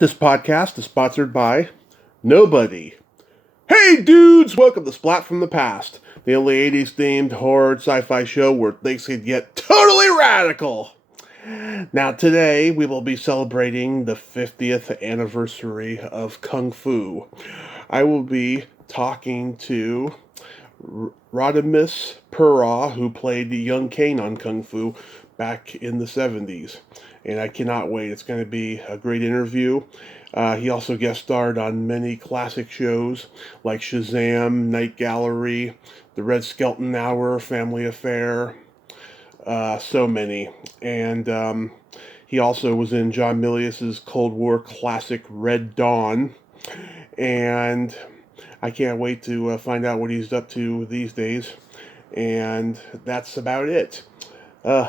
This podcast is sponsored by nobody. Hey dudes, welcome to Splat from the Past, the only 80s themed horror sci-fi show where things can get totally radical. Now today we will be celebrating the 50th anniversary of Kung Fu. I will be talking to Radames Pera, who played young Caine on Kung Fu back in the 70s. And I cannot wait. It's going to be a great interview. He also guest starred on many classic shows like Shazam, Night Gallery, The Red Skelton Hour, Family Affair, so many. And he also was in John Milius's Cold War classic Red Dawn. And I can't wait to find out what he's up to these days. And that's about it.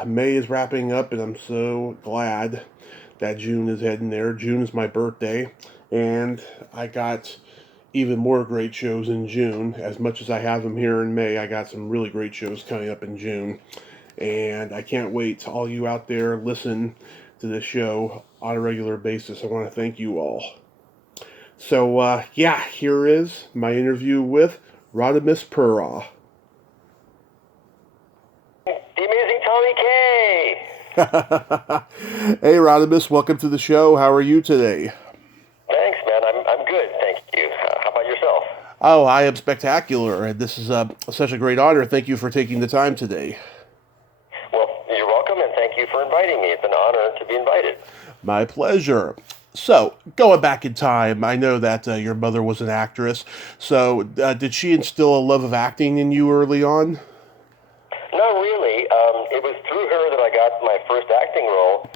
May is wrapping up, and I'm so glad that June is heading there. June is my birthday, and I got even more great shows in June. As much as I have them here in May, I got some really great shows coming up in June. And I can't wait. All you out there listen to this show on a regular basis. I want to thank you all. So, here is my interview with Radames Pera. The amazing Tommy K. Hey, Radames, welcome to the show. How are you today? Thanks, man. I'm good, thank you. How about yourself? Oh, I am spectacular, and this is such a great honor. Thank you for taking the time today. Well, you're welcome, and thank you for inviting me. It's an honor to be invited. My pleasure. So, going back in time, I know that your mother was an actress. So, did she instill a love of acting in you early on? Not really. It was through her that I got my first acting role,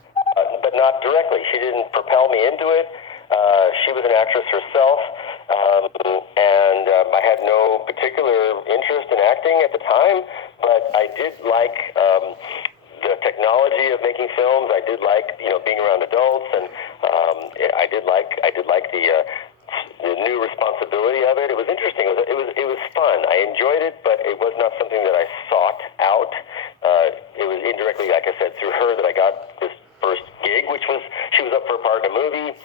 but not directly. She didn't propel me into it. She was an actress herself, and I had no particular interest in acting at the time, but I did like the technology of making films. I did like, being around adults, and I did like the new responsibility of it. It was interesting. It was fun. I enjoyed it, but it was not something that I sought out. It was indirectly, like I said, through her that I got this first gig, which was she was up for a part in a movie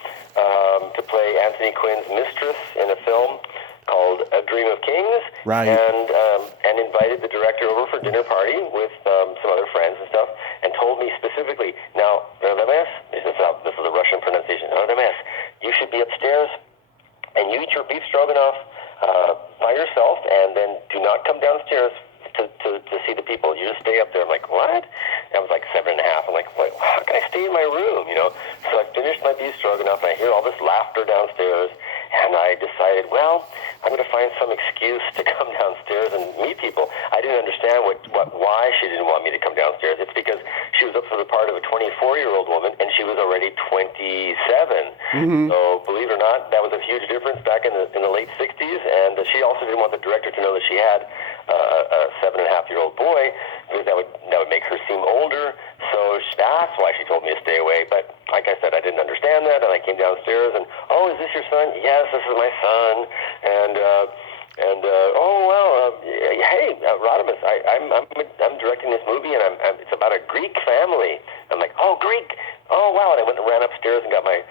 to play Anthony Quinn's mistress in a film called A Dream of Kings, Right. And invited the director over for dinner party with some other friends and stuff, and told me specifically, now, Radames, this is a Russian pronunciation, Radames, you should be upstairs, and you eat your beef stroganoff by yourself, and then do not come downstairs to see the people. You just stay up there. I'm like, what? And I was like 7.5. I'm like, what? How can I stay in my room? So I finished my beef stroganoff, and I hear all this laughter downstairs, and I decided, well, I'm going to find some excuse to come downstairs and meet people. I didn't understand why she didn't want me to come downstairs. It's because she was up for the part of a 24-year-old woman, and she was already 27. Mm-hmm. So believe it or not, that was a huge difference back in the late 60s, and she also didn't want the director to know that she had a 7.5-year-old boy, because that would make her seem older. So that's why she told me to stay away. But like I said, I didn't understand that, and I came downstairs, and, oh, is this your son? Yes, this is my son. And hey, Radames, I'm directing this movie, and it's about a Greek family. I'm like, oh, Greek? Oh, wow. And I went and ran upstairs and got my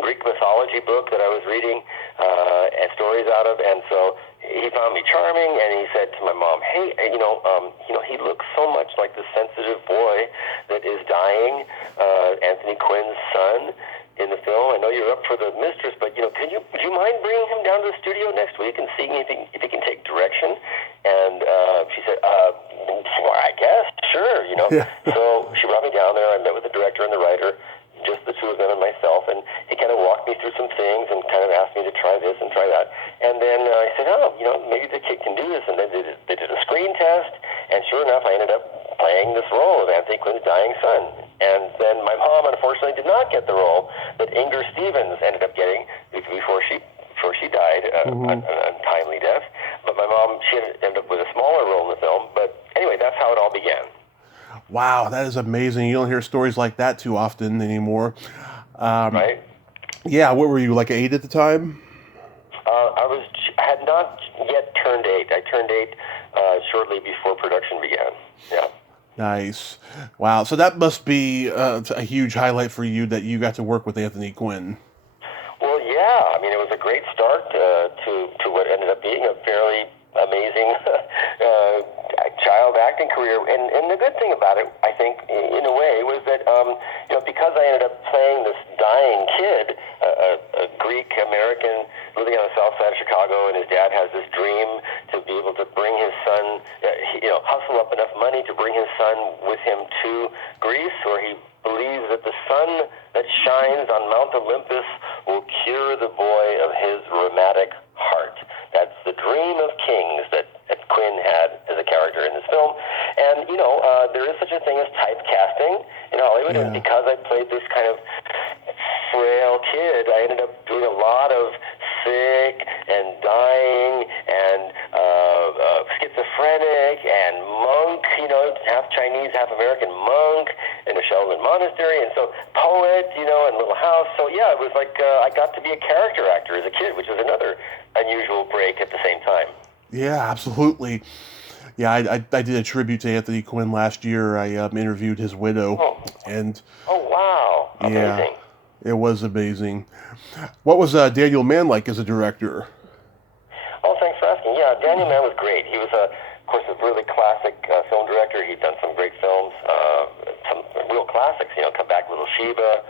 Greek mythology book that I was reading and stories out of, and so he found me charming, and he said to my mom, hey, he looks so much like the sensitive boy that is dying, Anthony Quinn's son in the film. I know you're up for the mistress, but would you mind bringing him down to the studio next week and seeing if he can take direction? And she said, well, I guess, sure, Yeah. So she brought me down there. I met with the director and the writer, just the two of them and myself, and he kind of walked me through some things and kind of asked me to try this and try that. And then I said, maybe the kid can do this. And then they did a screen test, and sure enough, I ended up playing this role of Anthony Quinn's dying son. And then my mom, unfortunately, did not get the role that Inger Stevens ended up getting before she died, an untimely death. But my mom, she ended up with a smaller role in the film. But anyway, that's how it all began. Wow, that is amazing. You don't hear stories like that too often anymore. Right? Yeah, what were you, like 8 at the time? I had not yet turned 8. I turned 8 shortly before production began. Yeah. Nice. Wow, so that must be a huge highlight for you that you got to work with Anthony Quinn. I mean, it was a great start to what ended up being a fairly amazing child acting career. And the good thing about it, I think, in a way, was that because I ended up playing this dying kid, a Greek American living on the south side of Chicago, and his dad has this dream to be able to bring his son, hustle up enough money to bring his son with him to Greece, where he believes that the sun that shines on Mount Olympus will cure the boy of his rheumatic heart. That's the dream of kings that Quinn had as a character in this film. And, there is such a thing as typecasting in Hollywood, and because I played this kind of frail kid, I ended up doing a lot of sick and dying and schizophrenic and monk, half Chinese, half American monk in a Sheldon monastery, and so poet, and little house. So yeah, it was like I got to be a character actor as a kid, which was another unusual break at the same time. Yeah, absolutely. Yeah, I did a tribute to Anthony Quinn last year. I interviewed his widow, and wow, amazing. Yeah, it was amazing. What was Daniel Mann like as a director? Oh, thanks for asking. Yeah, Daniel Mann was great. He was, of course, a really classic film director. He'd done some great films, some real classics. Come Back, Little Sheba.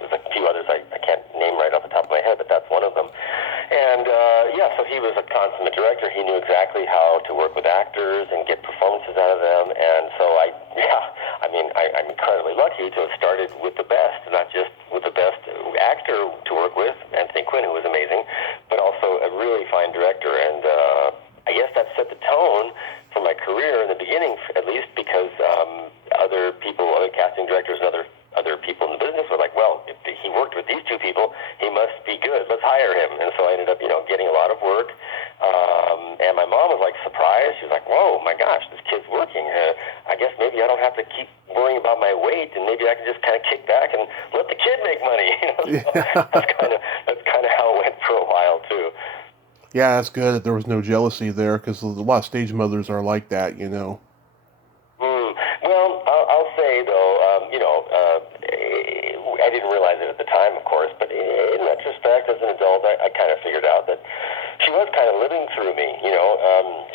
There's a few others I can't name right off the top of my head, but that's one of them. And so he was a consummate director. He knew exactly how to work with actors and get performances out of them. And so I'm incredibly lucky to have started with the best, not just with the best actor to work with, Anthony Quinn, who was amazing, but also a really fine director. And I guess that set the tone for my career in the beginning, at least, because other casting directors and other people in the business were like, well, if he worked with these two people, he must be good. Let's hire him. And so I ended up, getting a lot of work. And my mom was like surprised. She was like, whoa, my gosh, this kid's working. I guess maybe I don't have to keep worrying about my weight, and maybe I can just kind of kick back and let the kid make money. That's kind of how it went for a while too. Yeah, that's good that there was no jealousy there, because a lot of stage mothers are like that, Well, I'll say, though, I didn't realize it at the time, of course, but in retrospect, as an adult, I kind of figured out that she was kind of living through me,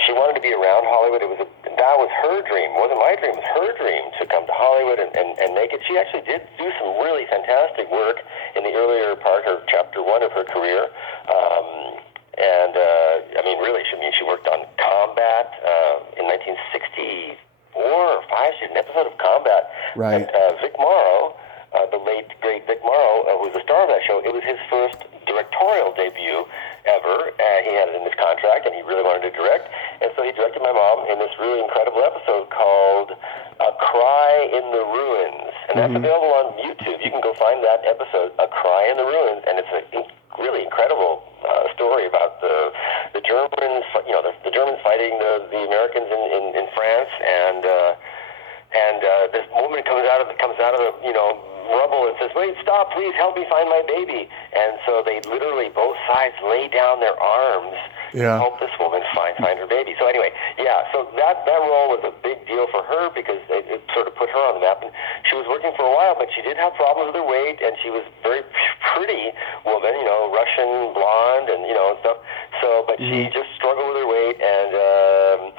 She wanted to be around Hollywood. That was her dream. More than my dream, it was her dream to come to Hollywood and make it. She actually did do some really fantastic work in the earlier part, or chapter 1 of her career. Really, she worked on Combat in 1964 or 5. She did an episode of Combat. Right. And Vic Morrow, the late, great Vic Morrow, who was the star of that show, it was his first directorial debut ever. He had it in his contract, and he really wanted to direct. And so he directed my mom in this really incredible episode called A Cry in the Ruins. And that's available on YouTube. You can go find that episode, A Cry in the Ruins, and it's a really incredible story about the Germans, the Germans fighting the Americans in France, and this woman comes out of the rubble and says, "Wait, stop! Please help me find my baby." And so they literally, both sides, lay down their arms to help this woman find her baby. So anyway, so that role was a big deal for her because it sort of put her on the map. And she was working for a while, but she did have problems with her weight, and she was a very pretty woman, Russian blonde, and and stuff. So, but she just struggled with her weight, and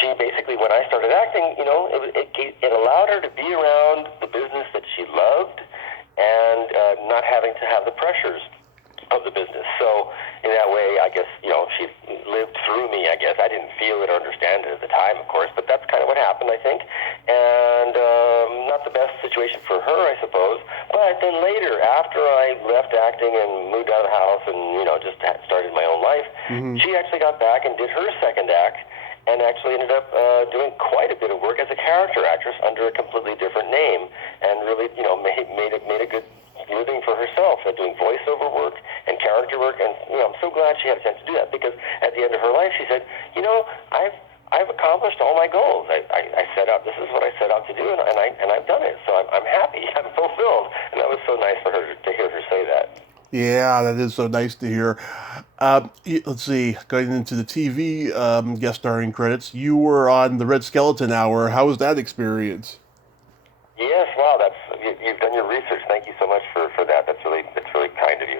she basically, when I started acting, it allowed her to be around the business that she loved, and not having to have the pressures of the business. So in that way, I guess, she lived through me, I guess. I didn't feel it or understand it at the time, of course, but that's kind of what happened, I think. And not the best situation for her, I suppose. But then later, after I left acting and moved out of the house and, just started my own life, she actually got back and did her second act, and actually ended up doing quite a bit of work as a character actress under a completely different name, and really, made a good living for herself, doing voiceover work and character work. And I'm so glad she had a chance to do that, because at the end of her life, she said, I've accomplished all my goals. I set out. This is what I set out to do, and I've done it. So I'm happy. I'm fulfilled, and that was so nice for her to hear her say that. Yeah, that is so nice to hear. Let's see, going into the TV guest starring credits, you were on the Red Skeleton Hour. How was that experience? Yes, wow, you've done your research. Thank you so much for that. That's really kind of you.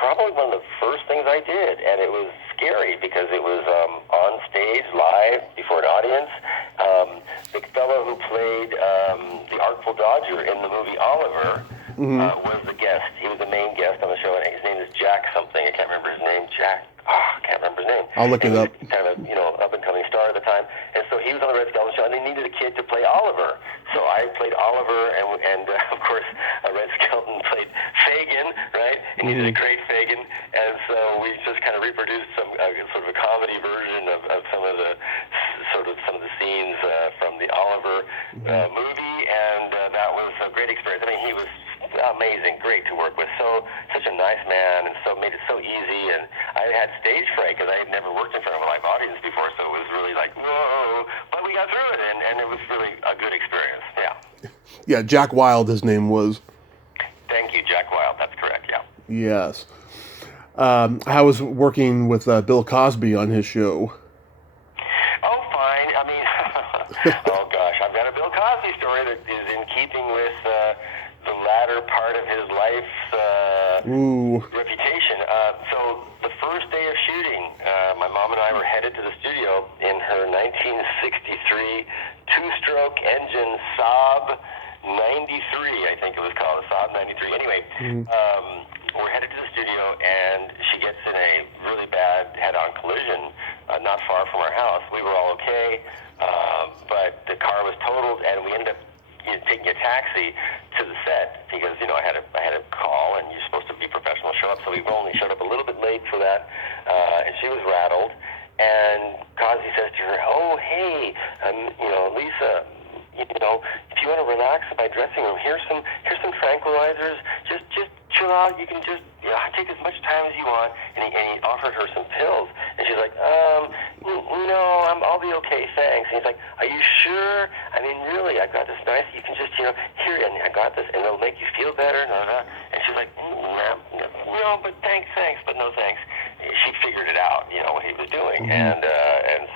probably one of the first things I did, and it was scary because it was on stage, live, before an audience. The fellow who played the Artful Dodger in the movie Oliver was the guest. He was the main guest on the show, and his name is Jack something. I can't remember his name. I can't remember his name. I'll look it up. He was kind of up-and-coming star at the time. And so he was on the Red Skelton show, and they needed a kid to play Oliver. So I played Oliver, and of course, Red Skelton played Fagin, right? And he did a great Fagin. And so we just kind of reproduced some sort of a comedy version of some of the scenes from the Oliver movie, and that was a great experience. I mean, he was amazing, great to work with, such a nice man, and so made it so easy. And I had stage fright because I had never worked in front of a live audience before, so it was really like, whoa, but we got through it, and it was really a good experience. Yeah, Jack Wilde, his name was. Thank you, Jack Wilde, that's correct. Yes. How was working with Bill Cosby on his show? Oh, fine. I mean, oh gosh, I've got a Bill Cosby story that is in keeping with the latter part of his life's reputation. So the first day of shooting, my mom and I were headed to the studio in her 1963 two-stroke engine Saab 93, I think it was called, Saab 93. Anyway, we're headed to the studio, and she gets in a really bad head-on collision not far from our house. We were all okay, but the car was totaled, and we ended up taking a taxi to the set because I had a call, and you're supposed to be professional, show up. So we only showed up a little bit late for that, and she was rattled. And Cosby says to her, "Oh, hey, Lisa, if you want to relax in my dressing room, here's some tranquilizers. Just chill out. You can just take as much time as you want." And he offered her some pills, and she's like, "No, I'll be okay, thanks." And he's like, "Are you sure? I mean, really, I got this nice. You can just here, and I got this, and it'll make you feel better." And she's like, "No, but thanks, but no thanks." She figured it out, what he was doing, and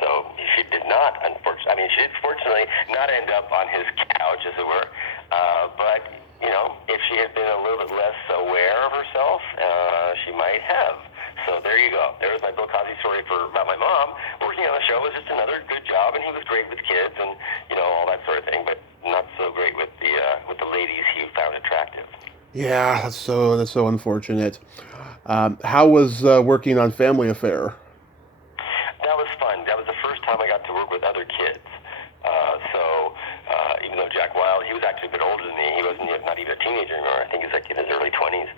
so she did not, unfortunately. I mean, she did fortunately not end up on his couch, as it were, but if she had been a little bit less aware of herself, she might have. So there you go. There was my Bill Cosby story about my mom. Working on the show was just another good job, and he was great with kids and all that sort of thing, but not so great with the ladies he found attractive. Yeah, that's so unfortunate. How was working on Family Affair? That was fun. That was the first time I got to work with other kids. Even though Jack Wilde, he was actually a bit older than me. He wasn't not even a teenager anymore. I think he was like in his early 20s.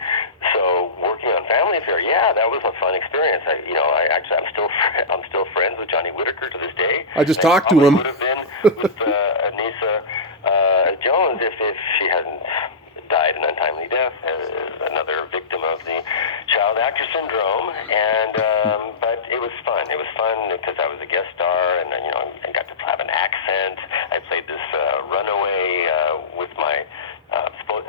So working on Family Affair, yeah, that was a fun experience. I'm still friends with Johnny Whitaker to this day. I just talked to him. Would have been with Anissa Jones if she hadn't died an untimely death, another victim of the child actor syndrome. And but it was fun. It was fun because I was a guest star, and I got to have an accent. I played this runaway with my.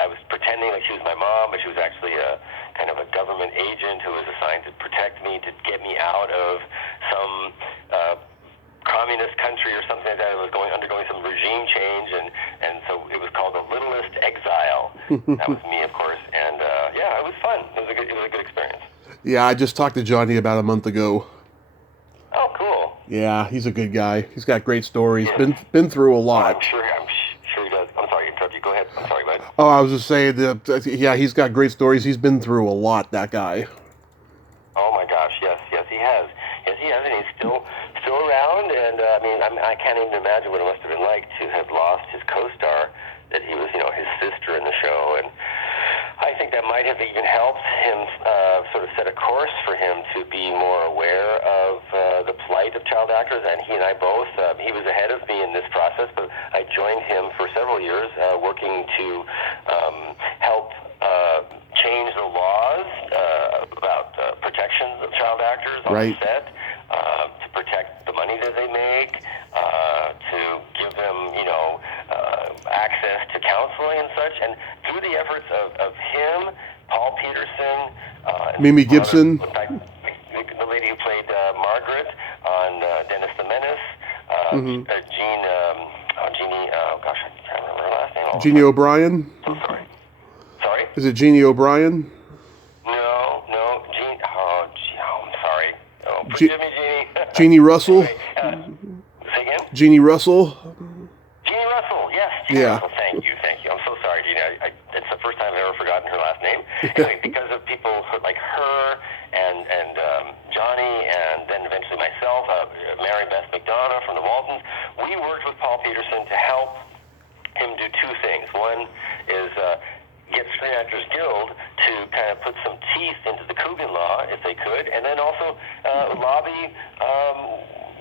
I was pretending like she was my mom, but she was actually a kind of a government agent who was assigned to protect me, to get me out of some communist country or something like that. It was undergoing some regime change, and so it was called The Littlest Exile. That was me, of course, and it was fun. It was a good experience. Yeah, I just talked to Johnny about a month ago. Oh, cool. Yeah, he's a good guy. He's got great stories. Yeah. Been through a lot. I'm sure he does. I'm sorry to interrupt you. Go ahead. I'm sorry, bud. Oh, I was just saying that. Yeah, he's got great stories. He's been through a lot. That guy. Oh my gosh, yes, he has. Yes, he has, and he's still around. And I can't even imagine what it must have been like to have lost his co-star. That he was, his sister in the show, and I think that might have even helped him sort of set a course for him to be more aware of the plight of child actors. And he and I both, he was ahead of me in this process, but I joined him for several years working to help change the laws about protections of child actors on the set, to protect the money that they make, to give them, access to counseling and such. And through the efforts of him, Paul Peterson, Mimi Gibson, the lady who played Margaret on Dennis the Menace, Jeannie, I can't remember her last name. Jeannie O'Brien? Oh, sorry. Sorry? Is it Jeannie O'Brien? No, Forgive me, Jeannie. Jeannie Russell. Anyway, say again? Jeannie Russell. Jeannie Russell, yes. Jeannie Yeah. Russell, thank you. I'm so sorry, Jeannie. It's the first time I've ever forgotten her last name. Anyway, because of people like her and Johnny, and then eventually myself, Mary Beth McDonough from the Waltons, we worked with Paul Peterson to help him do two things. One is get Screen Actors Guild to kind of put some teeth into the Coogan law, if they could, and then also lobby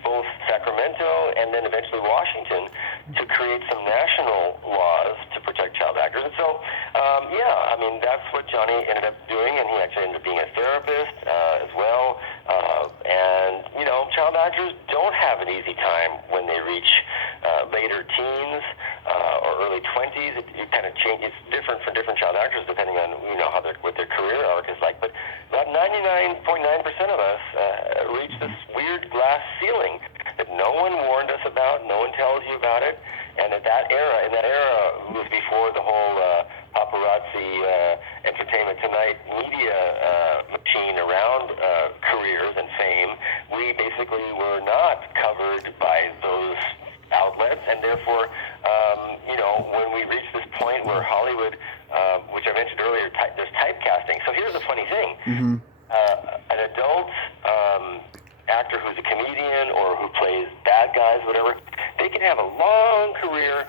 both Sacramento and then eventually Washington to create some national laws to protect child actors. And so, yeah, I mean, that's what Johnny ended up doing, and he actually ended up being a therapist as well. And, you know, child actors don't have an easy time when they reach later teens or early 20s. It kind of changes. It's different for different child actors depending on, you know, what their career arc is like. But about 99.9% of us reach this weird glass ceiling that no one warned us about, no one tells you about it. And in that era, it was before the whole paparazzi Entertainment Tonight media machine around careers and fame. We basically were not covered by those outlets, and therefore, you know, when we reach this point where Hollywood, which I mentioned earlier, there's typecasting. So here's the funny thing. Mm-hmm. An adult actor who's a comedian or who plays bad guys, whatever, they can have a long career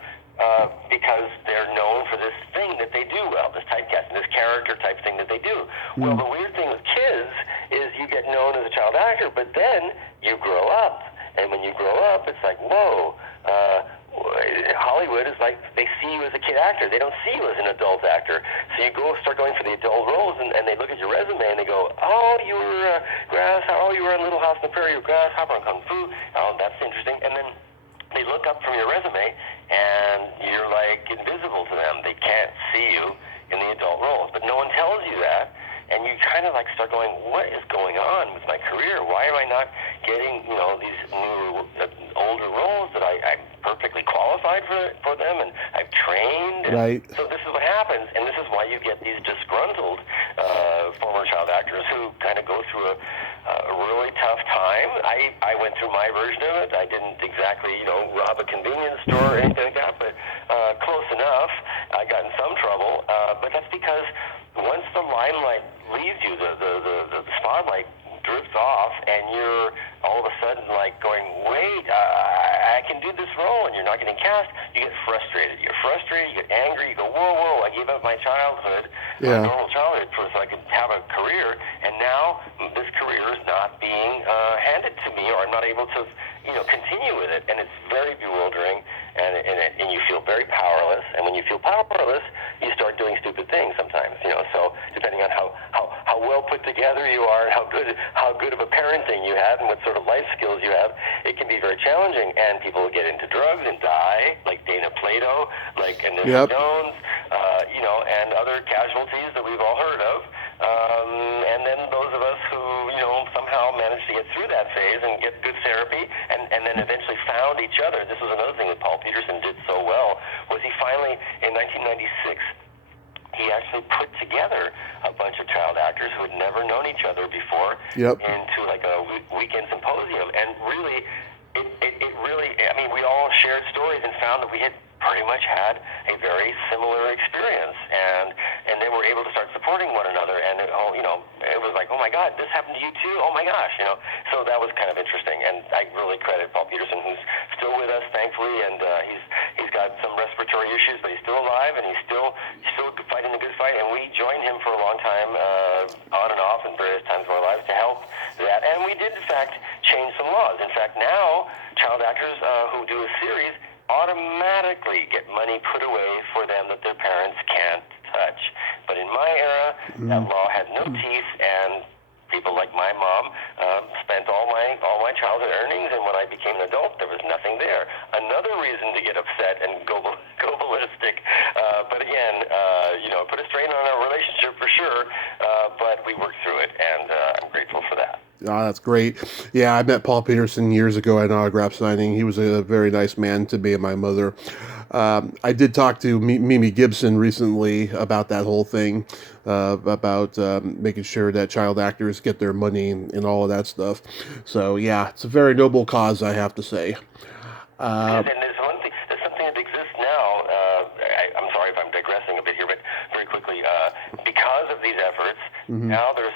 because they're known for this thing that they do well, this typecasting, this character type thing that they do. Mm-hmm. Well, the weird thing with kids is you get known as a child actor, but then you grow up. And when you grow up, it's like, whoa, Hollywood is like, they see you as a kid actor. They don't see you as an adult actor. So you start going for the adult roles, and they look at your resume, and they go, oh, you were you were in Little House on the Prairie, you were Grasshopper on Kung Fu. Oh, that's interesting. And then they look up from your resume, and you're like invisible to them. They can't see you in the adult roles. But no one tells you that. And you kind of like start going, what is going on with my career? Why am I not getting, you know, these new, older roles that I'm perfectly qualified for them, and I've trained. Right. So this is what happens, and this is why you get these disgruntled former child actors who kind of go through a really tough time. I went through my version of it. I didn't exactly, you know, rob a convenience store or anything like that, but close enough. I got in some trouble, but that's because once the limelight leaves you, the spotlight drifts off, and you're all of a sudden like going, wait, I can do this role, and you're not getting cast. You get frustrated. You're frustrated. You get angry. You go, whoa, I gave up my childhood, my normal childhood, so I could have a career, and now this career is not being handed to me, or I'm not able to, you know, continue with it, and it's very bewildering, and you feel very powerless. And when you feel powerless, you start doing stupid things sometimes, you know. So depending on how well put together you are, and how good of a parenting you have, and what sort of life skills you have, it can be very challenging. And people get into drugs and die, like Dana Plato, like Anissa Jones, you know, and other casualties that we've all heard of. And then those of us who, you know, somehow managed to get through that phase and get good therapy, and then eventually found each other. This was another thing that Paul Peterson did so well, was he finally, in 1996, he actually put together a bunch of child actors who had never known each other before into like a weekend symposium. And really, it really, I mean, we all shared stories and found that we had pretty much had a very similar experience, and then we're able to start supporting one another, and you know, it was like, oh my God, this happened to you too, oh my gosh, you know. So that was kind of interesting, and I really credit Paul Peterson, who's still with us, thankfully, and he's got some respiratory issues, but he's still alive, and he's still fighting the good fight, and we joined him for a long time, on and off in various times of our lives to help that, and we did in fact change some laws. In fact, now child actors who do a series automatically get money put away for them that their parents can't touch. But in my era, that law had no teeth, and people like my mom spent all my childhood earnings, and when I became an adult, there was nothing there. Another reason to get upset and go ballistic. But again, you know, put a strain on our relationship for sure, but we worked through it, and I'm grateful for that. Oh, that's great. Yeah, I met Paul Peterson years ago at an autograph signing. He was a very nice man to me and my mother. I did talk to Mimi Gibson recently about that whole thing, about making sure that child actors get their money and all of that stuff. So yeah, it's a very noble cause, I have to say. And there's one thing, there's something that exists now. I'm sorry if I'm digressing a bit here, but very quickly, because of these efforts, now there's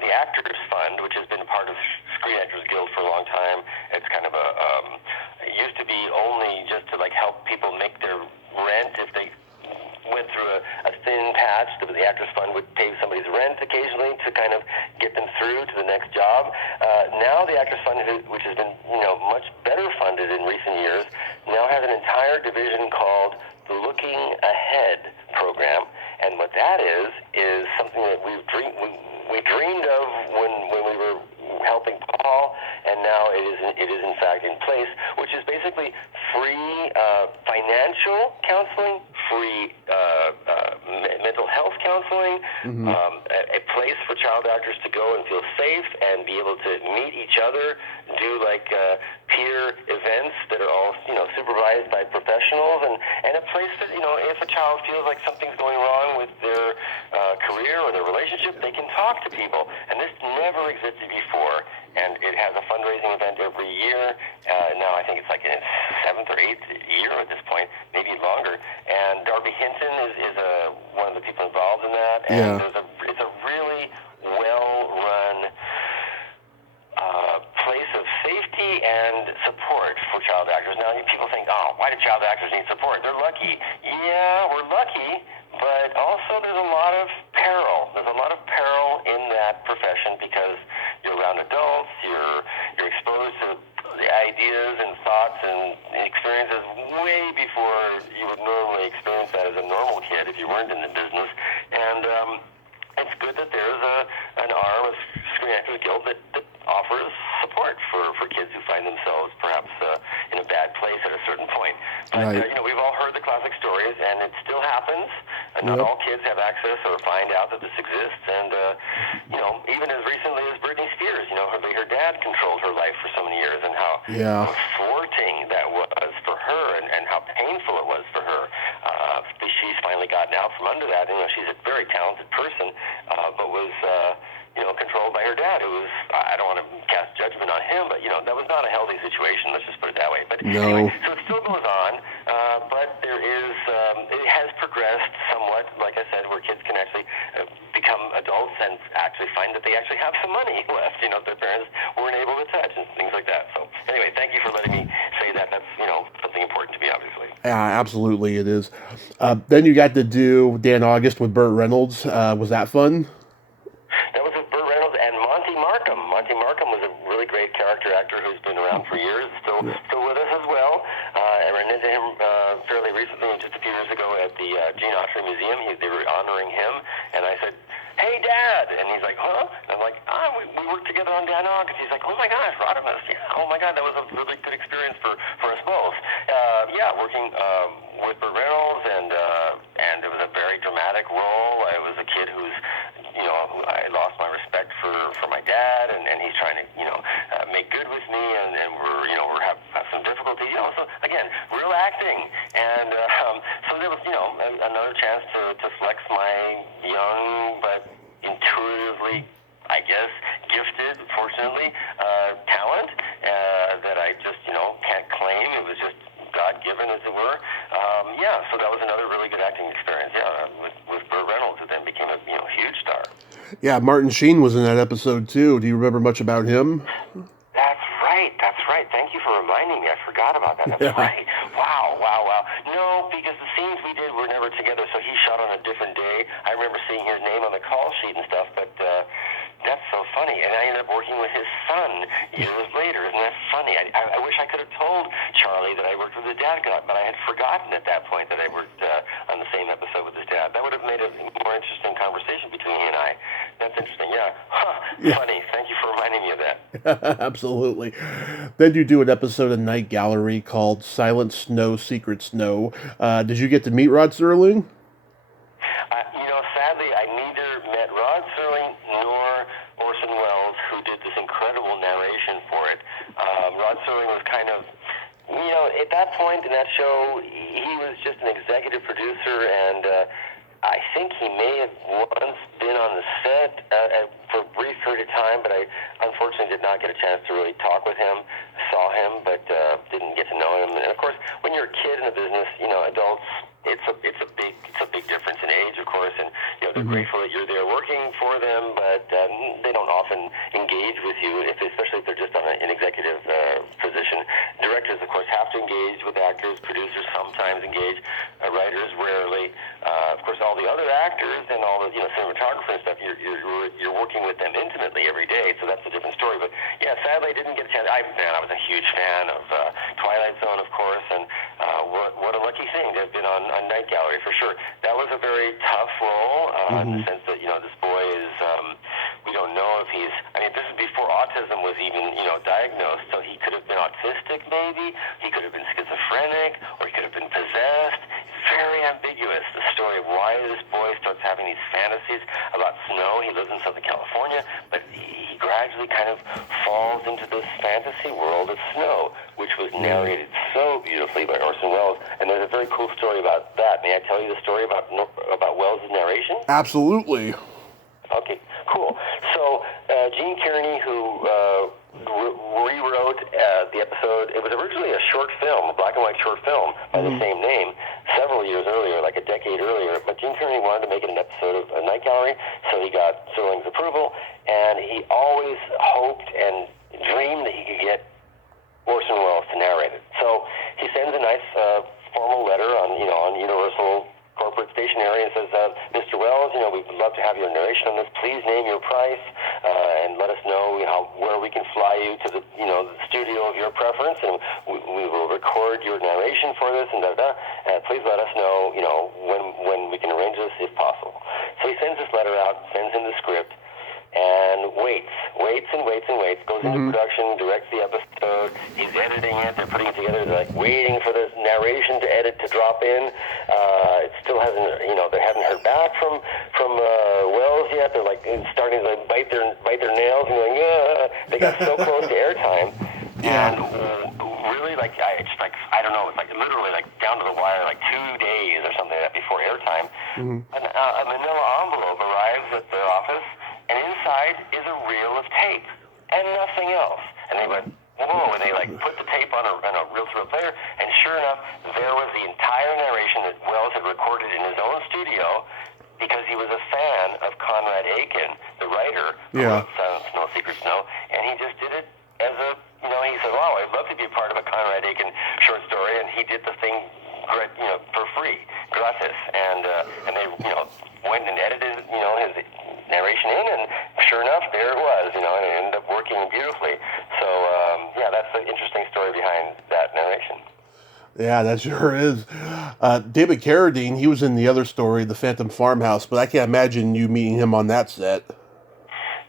the Actors Fund, which has been part of Screen Actors Guild for a long time. It's kind of it used to be only just to like help people make their rent if they went through a thin patch. The Actors Fund would pay somebody's rent occasionally to kind of get them through to the next job. Now the Actors Fund, which has been much better funded in recent years, now has an entire division called the Looking Ahead program. And what that is something that we dreamed of when we were helping Paul, and now it is in fact in place, which is basically free financial counseling, free mental health counseling, a place for child actors to go and feel safe and be able to meet each other, do like peer events that are all supervised by professionals, and a place that if a child feels like something's going wrong with their career or their relationship, they can talk to people. And this never existed before. And it has a fundraising event every year. Now I think it's like in its 7th or 8th year at this point, maybe longer. And Darby Hinton is one of the people involved in that. And it's a really well-run place of safety and support for child actors. Now, people think, why do child actors need support? They're lucky. Yeah, we're lucky, but also there's a lot of peril. There's a lot of peril in that profession because you're around adults, you're exposed to the ideas and thoughts and experiences way before you would normally experience that as a normal kid if you weren't in the business. And it's good that there's an arm of Screen Actors Guild that offers support for kids who find themselves perhaps in a bad place at a certain point. But we've all heard the classic stories, and it still happens. And not all kids have access or find out that this exists. And even as recently as Britney Spears, her dad controlled her life for so many years, and how thwarting that was for her, and how painful it was for her. She's finally gotten out from under that. She's a very talented person, but was controlled by her dad, who was, I don't want to cast judgment on him, but, that was not a healthy situation, let's just put it that way. But anyway, so it still goes on, but there is, it has progressed somewhat, like I said, where kids can actually become adults and actually find that they actually have some money left, their parents weren't able to touch and things like that. So anyway, thank you for letting me say that. That's, something important to me, obviously. Yeah, absolutely it is. Then you got to do Dan August with Burt Reynolds. Was that fun? That was with Burt Reynolds and Monty Markham. Monty Markham was a really great character actor who's been around for years, still with us as well. I ran into him fairly recently, just a few years ago, at the Gene Autry Museum. They were honoring him, and I said, "Hey, Dad!" And he's like, "Huh?" And I'm like, we worked together on Dan August. He's like, "Oh my gosh, Radames, yeah, oh my God, that was a really good experience for us both." Working with Burt Reynolds, and it was a very dramatic role. I was a kid who's, I lost my respect for my dad, and he's trying to, make good with me, and we're have some difficulty, So again, real acting, and so there was, another chance to flex my young but intuitively, I guess, gifted, fortunately, talent that I just, can't claim. It was just God-given, as it were. So that was another really good acting experience, with Burt Reynolds, who then became a huge star. Yeah, Martin Sheen was in that episode, too. Do you remember much about him? That's right. Thank you for reminding me. I forgot about that. That's right. Wow. No, because the scenes we did were never together, so he shot on a different day. I remember seeing his name on the call sheet and stuff, but that's so funny. And I ended up working with his son years later. Isn't that funny? I wish I could have told Charlie that I worked with his dad, but I had forgotten at that point that I worked on the same episode with his dad. That would have made a more interesting conversation between he and I. That's interesting, yeah. Funny. Thank you for reminding me of that. Absolutely. Then you do an episode of Night Gallery called Silent Snow, Secret Snow. Did you get to meet Rod Serling? Sadly, I neither met Rod Serling nor Orson Welles, who did this incredible narration for it. Rod Serling was kind of, at that point, point in that show, he was just an executive producer, and I think he may have once been on the set for a brief period of time, but I unfortunately did not get a chance to really talk with him. Saw him, but didn't get to know him. And of course, when you're a kid in the business, adults, it's a big difference in age, of course, and they're grateful that you're there working for them, but they don't often engage with you, especially if they're just on an executive position. Directors, of course, have to engage with actors. Producers sometimes engage. Writers rarely. Of course, all the other actors and all the cinematographers and stuff, you're working with them intimately every day, so that's a different story. But yeah, sadly, I didn't get a chance. I was a huge fan of Twilight Zone, of course, and what a lucky thing to have been on Night Gallery for sure. That was a very tough role in the sense that this boy is. We don't know if he's. I mean, this is before autism was even diagnosed, so he could have been autistic, maybe. He could have been schizophrenic, or he could have been possessed. Very ambiguous, the story of why this boy starts having these fantasies about snow. He lives in Southern California, but he gradually kind of falls into this fantasy world of snow, which was narrated so beautifully by Orson Welles. And there's a very cool story about that. May I tell you the story about Welles' narration? Absolutely. Okay, cool. So Gene Kearney, who rewrote the episode, it was originally a short film, a black and white short film by the same name, several years earlier, like a decade earlier, but Gene Kearney wanted to make it an episode of A Night Gallery, so he got Serling's approval, and he always hoped and dreamed that he could get Orson Welles to narrate it. So he sends a nice formal letter on Universal corporate stationery and says, Mr. Welles, we'd love to have your narration on this. Please name your price and let us know where we can fly you to the studio of your preference, and we will record your narration for this and please let us know when we can arrange this if possible. So he sends this letter out, sends him the script, and waits, goes into production, directs the episode, he's editing it, they're putting it together, they're like waiting for the narration to edit to drop in. It still hasn't, they haven't heard back from Welles yet. They're like starting to bite their nails and going, they got so close to airtime. Yeah. And really, I don't know, literally down to the wire, 2 days or something like that before airtime, a manila envelope arrives at the office, and inside is a reel of tape and nothing else. And they went, whoa, and they put the tape on a reel-to-reel player, and sure enough, there was the entire narration that Welles had recorded in his own studio because he was a fan of Conrad Aiken, the writer who wrote Silent Snow, Secret Snow, and he just did it as a, he said, wow, I'd love to be a part of a Conrad Aiken short story, and he did the thing for free, gratis, and they, went and edited, his narration in, and sure enough, there it was, and it ended up working beautifully. So, that's the interesting story behind that narration. Yeah, that sure is. David Carradine, he was in the other story, The Phantom Farmhouse, but I can't imagine you meeting him on that set.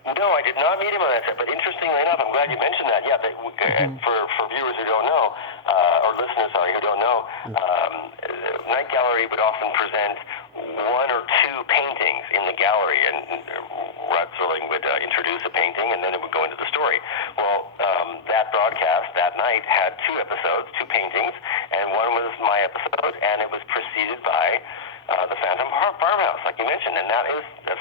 No, I did not meet him on that set, but interestingly enough, I'm glad you mentioned that. Yeah, for viewers who don't know, or listeners, who don't know, Night Gallery would often present one or two paintings in the gallery, and Rod Serling would introduce a painting, and then it would go into the story. Well, that broadcast that night had two episodes, two paintings, and one was my episode, and it was preceded by The Phantom Farmhouse, like you mentioned, and that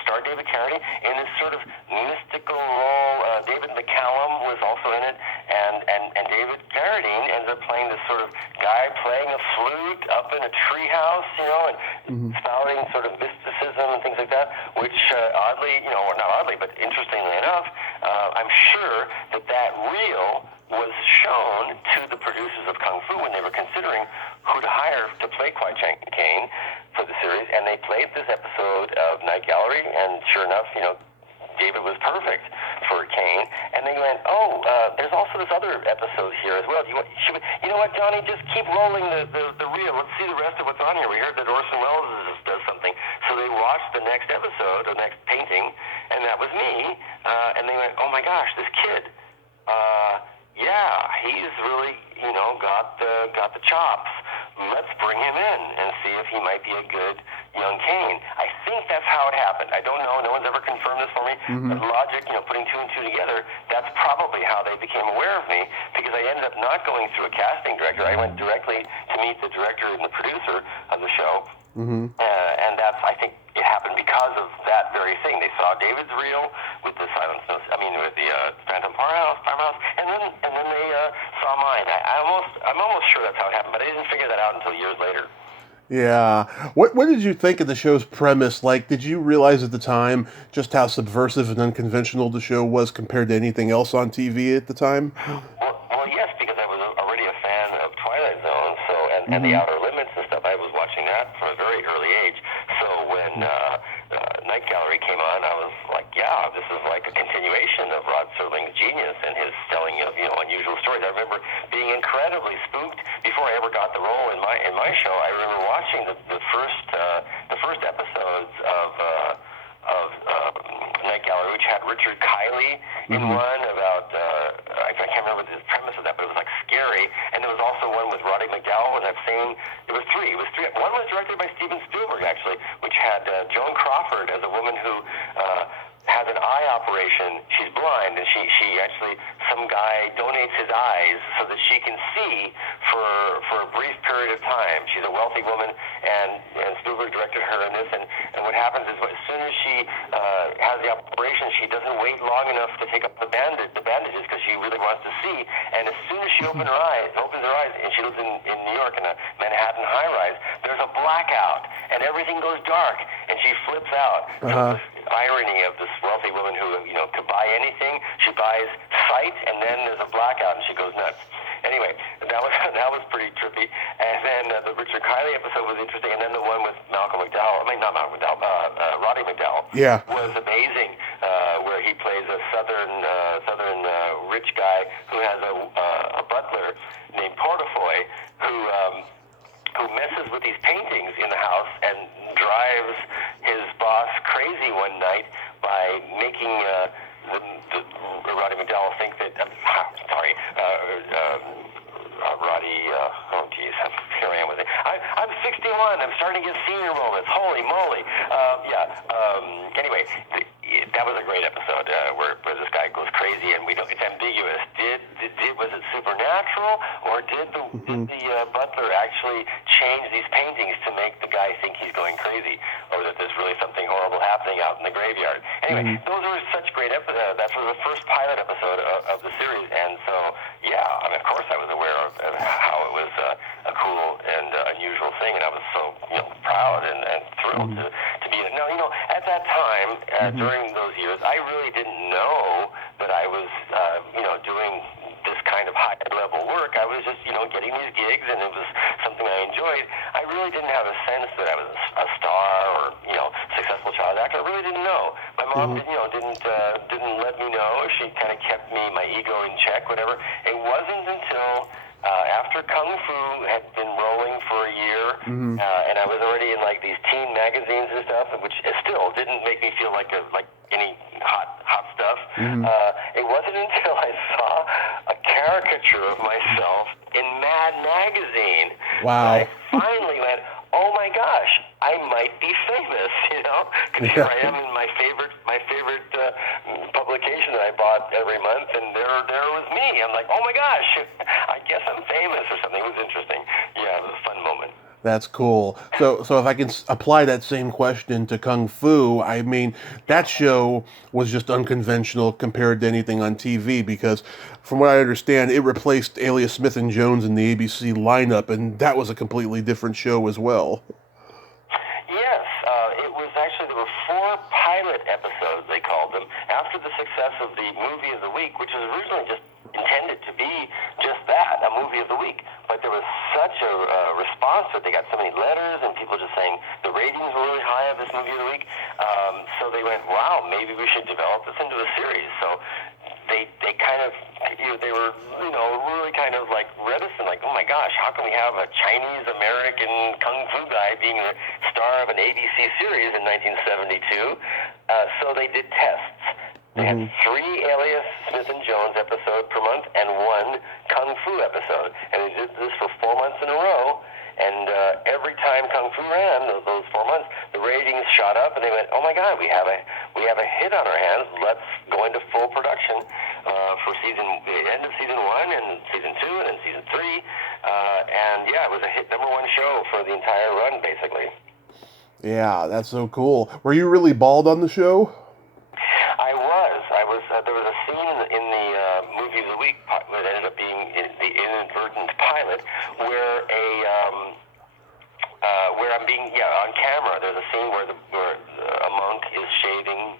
starred David Carradine in this sort of mystical role. David McCallum was also in it, and David Carradine ends up playing this sort of guy playing a flute up in a treehouse, and spouting sort of mysticism and things like that, which oddly, or not oddly, but interestingly enough, I'm sure that reel was shown to the producers of Kung Fu when they were considering who to hire to play Kwai Chang Caine for the series, and they played this episode of Night Gallery, and sure enough, David was perfect for Caine, and they went, there's also this other episode here as well. You know what, Johnny, just keep rolling the reel. Let's see the rest of what's on here. We heard that Orson Welles does something. So they watched the next episode, the next painting, and that was me, and they went, oh my gosh, this kid, he's really, got the chops. Let's bring him in and see if he might be a good young Caine. I think that's how it happened. I don't know. No one's ever confirmed this for me. But logic, putting two and two together, that's probably how they became aware of me, because I ended up not going through a casting director. I went directly to meet the director and the producer of the show. And that's, I think, it happened because of that very thing. They saw David's reel with the with the Phantom Farmhouse, and then they saw mine. I'm almost sure that's how it happened, but I didn't figure that out until years later. Yeah. What did you think of the show's premise? Like, did you realize at the time just how subversive and unconventional the show was compared to anything else on TV at the time? Well, yes, because I was already a fan of Twilight Zone, and the Outer Limits and stuff. I was watching that from a very early age. So when Night Gallery came on, I was like, yeah, this is like a continuation of Rod Serling's genius and his telling of unusual stories. I remember being incredibly spooked before I ever got the role in my show. I remember watching the first episodes of Night Gallery, which had Richard Kiley in one about I can't remember the premise of that, but it was like scary. And there was also one with Roddy McDowall, and I've seen it was three. One was directed by Steven Spielberg, actually, which had Joan Crawford as a woman who has an eye operation. She's blind, and she actually, some guy donates his eyes so that she can see for a brief period of time. She's a wealthy woman, and Spielberg directed her in this. And what happens is, as soon as she has the operation, she doesn't wait long enough to take up the bandages because she really wants to see. And as soon as she opens her eyes, and she lives in New York in a Manhattan high-rise, there's a blackout, and everything goes dark, and she flips out. So this irony of this wealthy woman who, could buy anything, she buys sight, and then there's a blackout, and she goes nuts. Anyway, that was pretty trippy. And then the Richard Kiley episode was interesting, and then the one with Roddy McDowall was amazing, where he plays a southern rich guy who has a butler named Portafoy who messes with these paintings in the house and drives his boss crazy one night by making Roddy McDowall think that here I am with it. I'm 61. I'm starting to get senior moments. Holy moly. Anyway, that was a great episode where this guy goes crazy, and it's ambiguous. Was it supernatural, or did the butler actually change these paintings to make the guy think he's going crazy, or that there's really something horrible happening out in the graveyard? Anyway, those were such great episodes. That was the first pilot episode of the series, and so of course I was aware of how it was a cool and unusual thing, and I was so proud and thrilled to be in it. Now, at that time, during those years, I really didn't know that I was doing this kind of high-level work. I was just getting these gigs, and it was something I enjoyed. I really didn't have a sense that I was a star or successful child actor. I really didn't know. My mom didn't let me know. She kind of kept my ego in check, whatever. It wasn't until after Kung Fu had been rolling for a year, and I was already in like these teen magazines and stuff, which still didn't make me feel like any hot stuff. It wasn't until I saw a caricature of myself in Mad Magazine that I finally went, oh my gosh, I might be famous, because here I am in my favorite publication that I bought every month, and there was me. I'm like, oh my gosh, I guess I'm famous or something. It was interesting. Yeah, it was a fun moment. That's cool. So if I can apply that same question to Kung Fu, I mean, that show was just unconventional compared to anything on TV, because from what I understand, it replaced Alias Smith and Jones in the ABC lineup, and that was a completely different show as well. Yes, it was actually, there were 4 pilot episodes, they called them, after the success of the Movie of the Week, which was originally just intended to be just that, a movie of the week. But there was such a response that they got so many letters and people just saying the ratings were really high of this movie of the week. So they went, wow, maybe we should develop this into a series. So they kind of, they were, really kind of like reticent, like, oh my gosh, how can we have a Chinese-American Kung Fu guy being the star of an ABC series in 1972? So they did tests. They had 3 Alias Smith and Jones episodes per month and 1 Kung Fu episode. And they did this for 4 months in a row. And every time Kung Fu ran, those 4 months, the ratings shot up, and they went, "Oh my God, we have a hit on our hands. Let's go into full production for the end of season 1 and season 2 and then season 3." And yeah, it was a hit #1 show for the entire run, basically. Yeah, that's so cool. Were you really bald on the show? I was. There was a scene in the movie of the week that ended up being the inadvertent pilot, where where I'm being on camera. There's a scene where a monk is shaving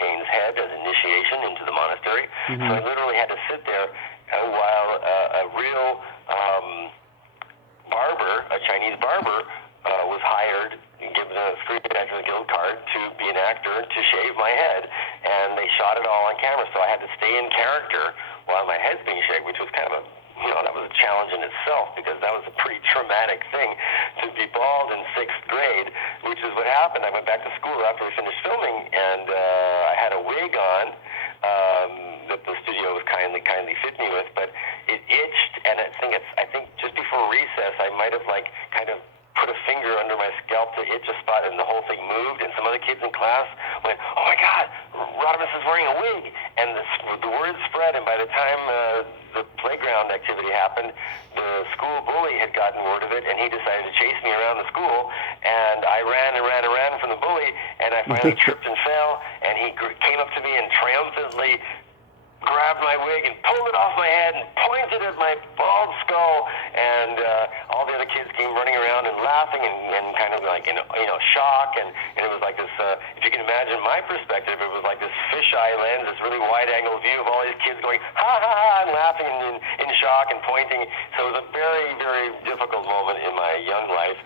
Caine's head as initiation into the monastery. Mm-hmm. So I literally had to sit there while a real barber, a Chinese barber, was hired, given a Screen Actors Guild card to be an actor to shave my head, and they shot it all on camera. So I had to stay in character while my head's being shaved, which was kind of that was a challenge in itself, because that was a pretty traumatic thing to be bald in 6th grade, which is what happened. I went back to school after we finished filming, and I had a wig on that the studio was kindly fit me with, but it itched, and I think just before recess, I might have kind of put a finger under my scalp to itch a spot, and the whole thing moved, and some other kids in class went, "Oh my God, Radames is wearing a wig," and the word spread, and by the time the playground activity happened, the school bully had gotten word of it, and he decided to chase me around the school, and I ran from the bully, and I finally tripped and fell, and he came up to me and triumphantly grabbed my wig and pulled it off my head and pointed at my bald skull, and all the other kids came running around and laughing and kind of like in shock, and it was like this, if you can imagine my perspective, it was like this fisheye lens, this really wide-angle view of all these kids going ha ha ha and laughing and in shock and pointing. So it was a very, very difficult moment in my young life,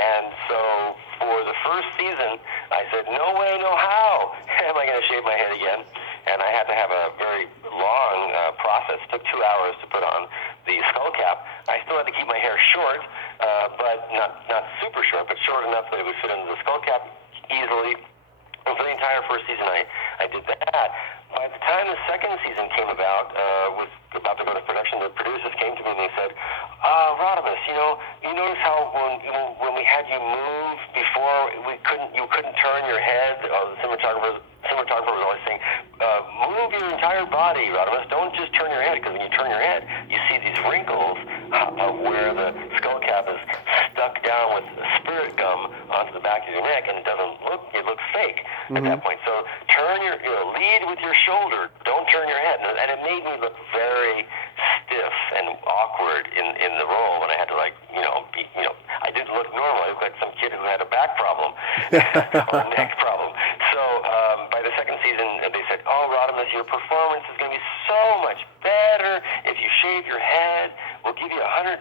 and so for the first season I said, no way, no how am I going to shave my head again. And I had to have a very long process. It took 2 hours to put on the skull cap. I still had to keep my hair short, but not super short, but short enough that it would fit into the skull cap easily. And for the entire first season, I did that. By the time the second season came about, was about to go to production, the producers came to me and they said, Radames, you notice how when we had you move before, you couldn't turn your head. The cinematographer was always saying, move your entire body, Radames. Don't just turn your head, because when you turn your head, you see these wrinkles of where the skull cap is stuck down with spirit gum onto the back of your neck, and it looks fake at that point. So lead with your shoulder. Don't turn your head. And it made me look very stiff and awkward in the role, and I had to I didn't look normal. I looked like some kid who had a back problem or a neck problem. So by the second season, they said, "Oh, Radames, your performance is going to be so much better if you shave your head. We'll give you $100."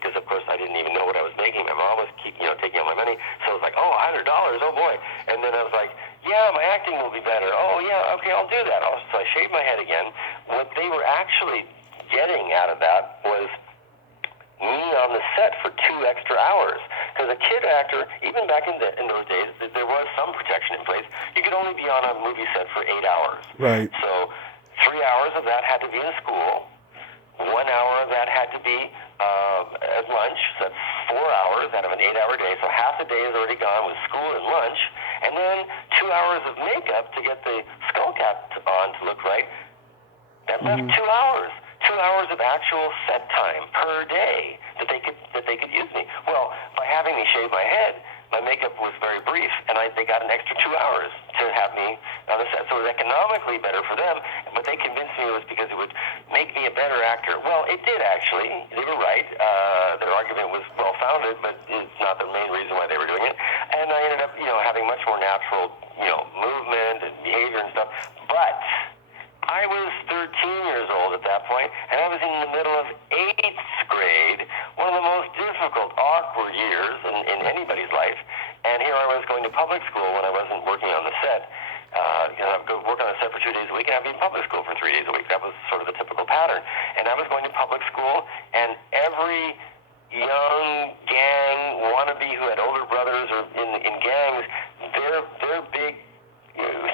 Because of course I didn't even know what I was making. My mom was taking out my money, so I was like, "Oh, $100, oh boy!" And then I was like, "Yeah, my acting will be better. Oh yeah, okay, I'll do that." So I shaved my head again. What they were actually getting out of that was me on the set for 2 extra hours. Because a kid actor, even back in those days, there was some protection in place. You could only be on a movie set for 8 hours. Right. So 3 hours of that had to be in school. 1 hour of that had to be at lunch. So that's 4 hours out of an 8-hour day. So half the day is already gone with school and lunch. And then 2 hours of makeup to get the skull cap on to look right. That left 2 hours. 2 hours of actual set time per day that they could use me. Well, by having me shave my head, my makeup was very brief, and they got an extra 2 hours to have me on the set. So it was economically better for them, but they convinced me it was because it would make me a better actor. Well, it did actually. They were right. Their argument was well-founded, but it's not the main reason why they were doing it. And I ended up, having much more natural, movement and behavior and stuff. But I was 13 years old at that point, and I was in the middle of 8th grade, one of the most difficult, awkward years in anybody's life. And here I was going to public school when I wasn't working on the set. I would go work on the set for 2 days a week, and I'd be in public school for 3 days a week. That was sort of the typical pattern. And I was going to public school, and every young gang wannabe who had older brothers or in gangs, their big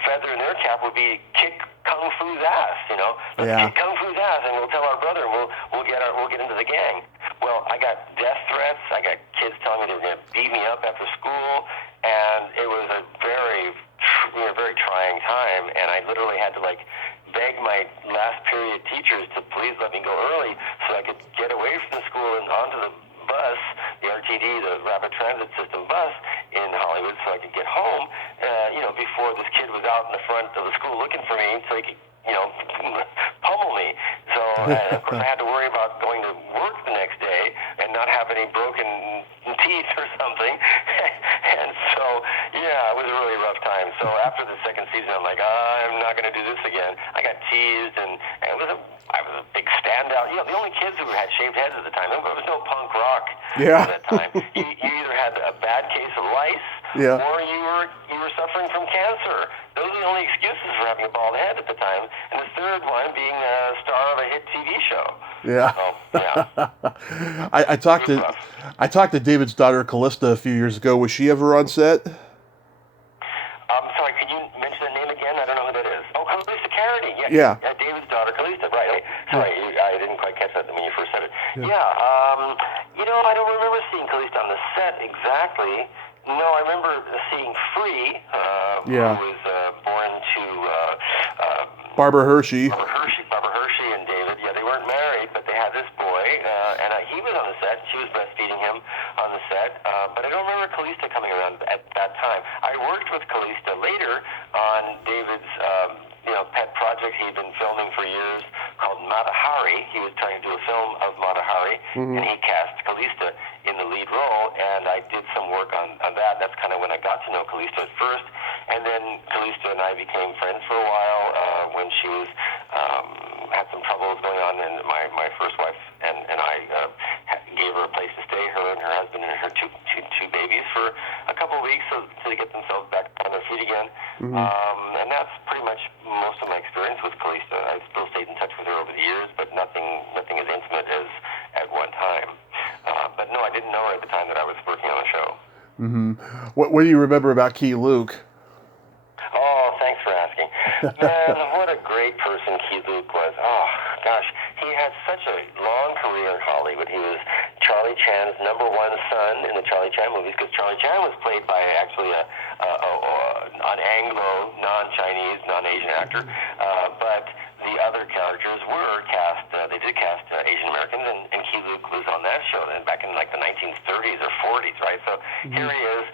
feather in their cap would be kick Kung Fu's ass, Let's kick Kung Fu's ass, and we'll tell our brother, we'll get into the gang. Well, I got death up after school, and it was a very trying time, and I literally had to beg my last period teachers to please let me go early so I could get away from the school and onto the bus, the RTD, the Rapid Transit System bus in Hollywood, so I could get home, before this kid was out in the front of the school looking for me so he could, pummel me. So, of course, I had to worry about going to work the next day and not have any broken teeth or something. And so, it was a really rough time. So after the second season, I'm like, I'm not going to do this again. I got teased, and I was a big standout. The only kids who had shaved heads at the time. There was no punk rock at that time. You either had a bad case of lice, or you were suffering from cancer. Those are the only excuses for having a bald head at the time. And the third one being a star of a hit TV show. Yeah. So, I talked to David's daughter Callista a few years ago. Was she ever on set? Sorry, could you mention the name again? I don't know who that is. Oh, Callista Carradine. Yeah. David's daughter Callista. Right. Sorry, I didn't quite catch that when you first said it. I don't remember seeing Callista on the set exactly. No, I remember seeing Free, who was born to Barbara Hershey. Barbara Hershey and David. Yeah, they weren't married, but they had this boy, and he was on the set. She was breastfeeding him on the set, but I don't remember Callista coming around at that time. I worked with Callista later on David's pet project he'd been filming for years called Matahari. He was trying to do a film of Matahari, and he cast Callista in the lead role, and I did some work on that. That's kind of when I got to know Callista at first, and then Callista and I became friends for a while when she was had some troubles going on, and my first wife and I gave her a place to stay, her and her husband and her two babies, for a couple of weeks so they get themselves back on their feet again. And that's pretty much most of my experience with Callista. I still stayed in touch with her over the years, but nothing as intimate as at one time. But no, I didn't know her at the time that I was working on the show. What do you remember about Key Luke? Oh, thanks for asking. Man, what a great person Key Luke was. Oh, gosh. He had such a long career in Hollywood. He was Charlie Chan's number one son in the Charlie Chan movies, because Charlie Chan was played by actually an Anglo, non-Chinese, non-Asian actor. But the other characters were cast, they did cast Asian Americans, and Key Luke was on that show back in the 1930s or 40s, right? So here he is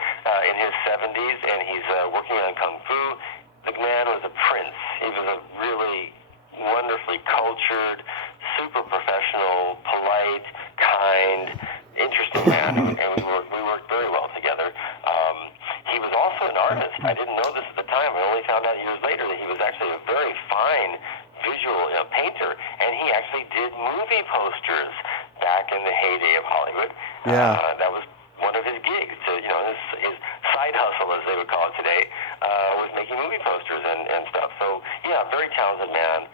in his 70s, and he's working on Kung Fu. The man was a prince. He was a really wonderfully cultured, super professional, polite, kind, interesting man, and we worked very well together. He was also an artist. I didn't know this at the time. I only found out years later that he was actually a very fine visual painter, and he actually did movie posters back in the heyday of Hollywood. That was one of his gigs. His side hustle, as they would call it today, was making movie posters and stuff. So, very talented man,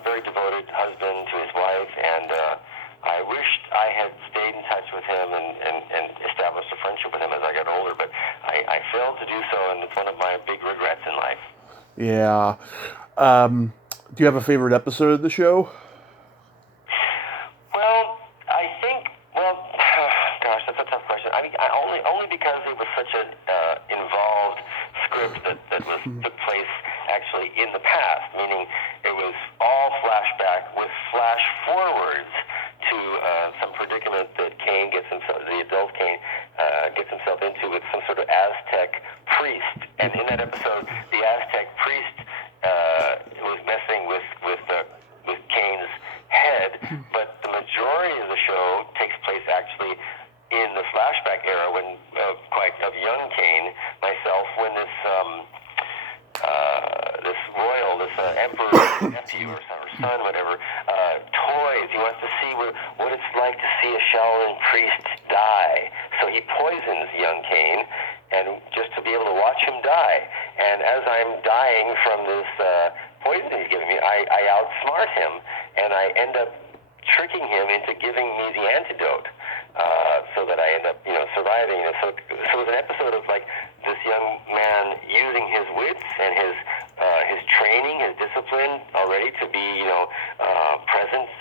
very devoted husband to his wife, and I wished I had stayed in touch with him and established a friendship with him as I got older, but I failed to do so, and it's one of my big regrets in life. Yeah. Do you have a favorite episode of the show? Well, I think, gosh, that's a tough question. I mean, only because it was such an involved script that took place actually in the past, meaning it was all flashback with flash forwards to some predicament that Caine gets himself, the adult Caine, gets himself into with some sort of Aztec priest. And in that episode, the Aztec priest was messing with Caine's head, but the majority of the show takes place actually in the flashback era when quite of young Caine, myself, when this emperor's nephew or son, whatever, toys. He wants to see what it's like to see a Shaolin priest die. So he poisons young Caine, and just to be able to watch him die. And as I'm dying from this poison he's giving me, I outsmart him, and I end up tricking him into giving me the antidote, so that I end up, surviving. So it was an episode of this young man using his wits and his training, his discipline already to be,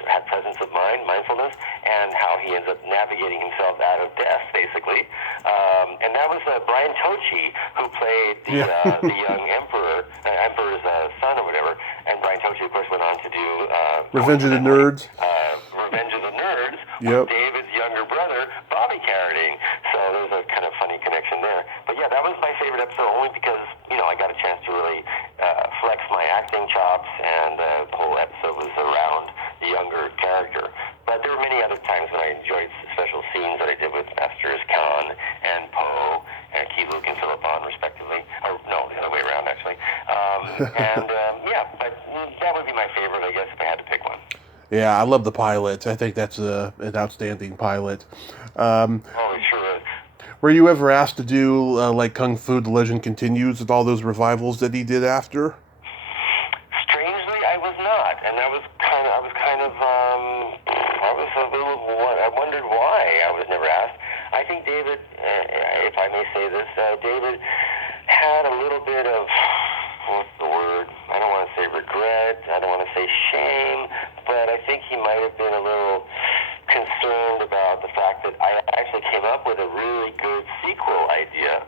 have presence of mind, mindfulness, and how he ends up navigating himself out of death, basically. And and that was Brian Tochi, who played the young Emperor's son or whatever. And Brian Tochi, of course, went on to do Revenge of the Nerds. Revenge of the Nerds Yep. with David's younger brother, Bobby Carradine. So there's a kind of funny connection there. But yeah, that was my favorite episode only because, I got a chance to really flex my acting chops, and the whole episode was around the younger character. But there were many other times when I enjoyed special scenes that I did with Masters Caine and Poe and Key Luke and Philip Bond, respectively. Or no, the other way around, actually. But that would be my favorite, I guess, if I had to pick one. Yeah, I love the pilot. I think that's an outstanding pilot. Oh, it sure is. Were you ever asked to do like Kung Fu: The Legend Continues with all those revivals that he did after? Strangely, I was not, and I wondered why I was never asked. I think David, if I may say this, David had a little bit of, what's the word? I don't want to say regret. I don't want to say shame, but I think he might have been a little concerned about the fact that I actually came up with a really good sequel idea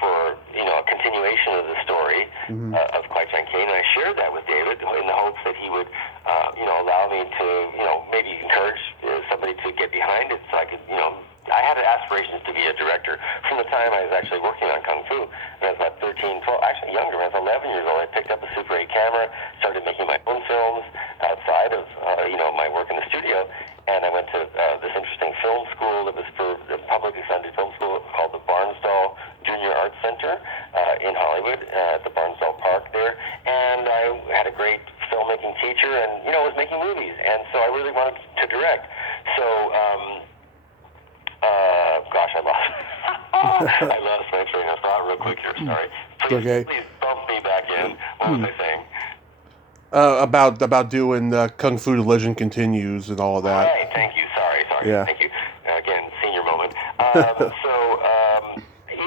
for a continuation of the story of Caine, and I shared that with David in the hopes that he would allow me to maybe encourage somebody to get behind it, so I could I had aspirations to be a director from the time I was actually working on Kung Fu. When I was about 13, 12, actually younger, when I was 11 years old, I picked up a Super 8 camera, started making my own films outside of, my work in the studio, and I went to this interesting film school that was for the publicly funded film school called the Barnsdall Junior Arts Center in Hollywood, at the Barnsdall Park there, and I had a great filmmaking teacher and, was making movies, and so I really wanted to direct. So, I lost my train of thought real quick here. Sorry. Please bump me back in. What was I saying? About doing Kung Fu: The Legend Continues and all of that. Right. Thank you. Sorry. Yeah. Thank you. Again, senior moment.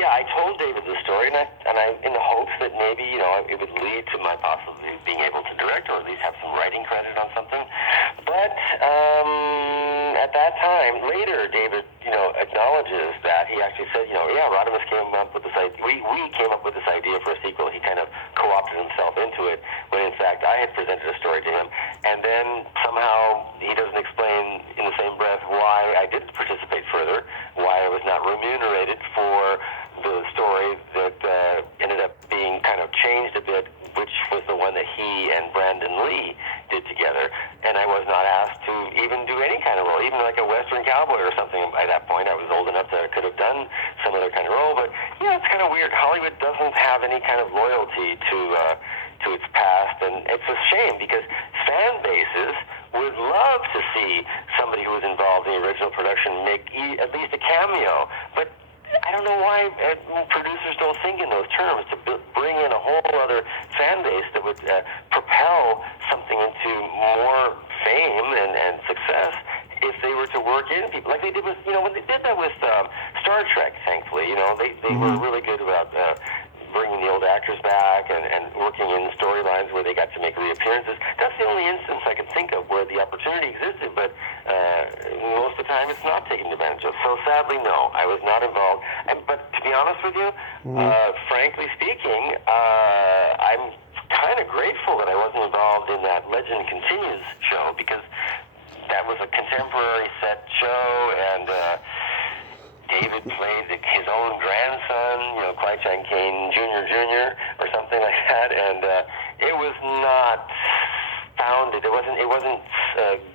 I told David the story, and I in the hopes that maybe it would lead to my possibly being able to direct, or at least have some writing credit on something. But at that time, later, David acknowledges that he actually said, Radames came up with this idea. We came up with this idea for a sequel. He kind of co-opted himself into it, when in fact I had presented a story to him, and then somehow he doesn't explain in the same breath why I didn't participate further, why I was not remunerated for the story that ended up being kind of changed a bit, which was the one that he and Brandon Lee did together. And I was not asked to even do any kind of role, even like a Western cowboy or something. By that point, I was old enough that I could have done some other kind of role. But it's kind of weird. Hollywood doesn't have any kind of loyalty to its past, and it's a shame because fan bases would love to see somebody who was involved in the original production make at least a cameo. But I don't know why producers don't think in those terms, to bring in a whole other fan base that would propel something into more fame and success if they were to work in people like they did with, when they did that with Star Trek, thankfully. They were really good about bringing the old actors back and working in storylines where they got to make reappearances. That's the only instance I can think of where the opportunity existed, but most of the time it's not taken advantage of. So sadly, no, I was not involved. But to be honest with you, frankly speaking, I'm kind of grateful that I wasn't involved in that Legend Continues show, because that was a contemporary set show, and David played his own grandson, Caine Jr. or something like that, and it was not founded. It wasn't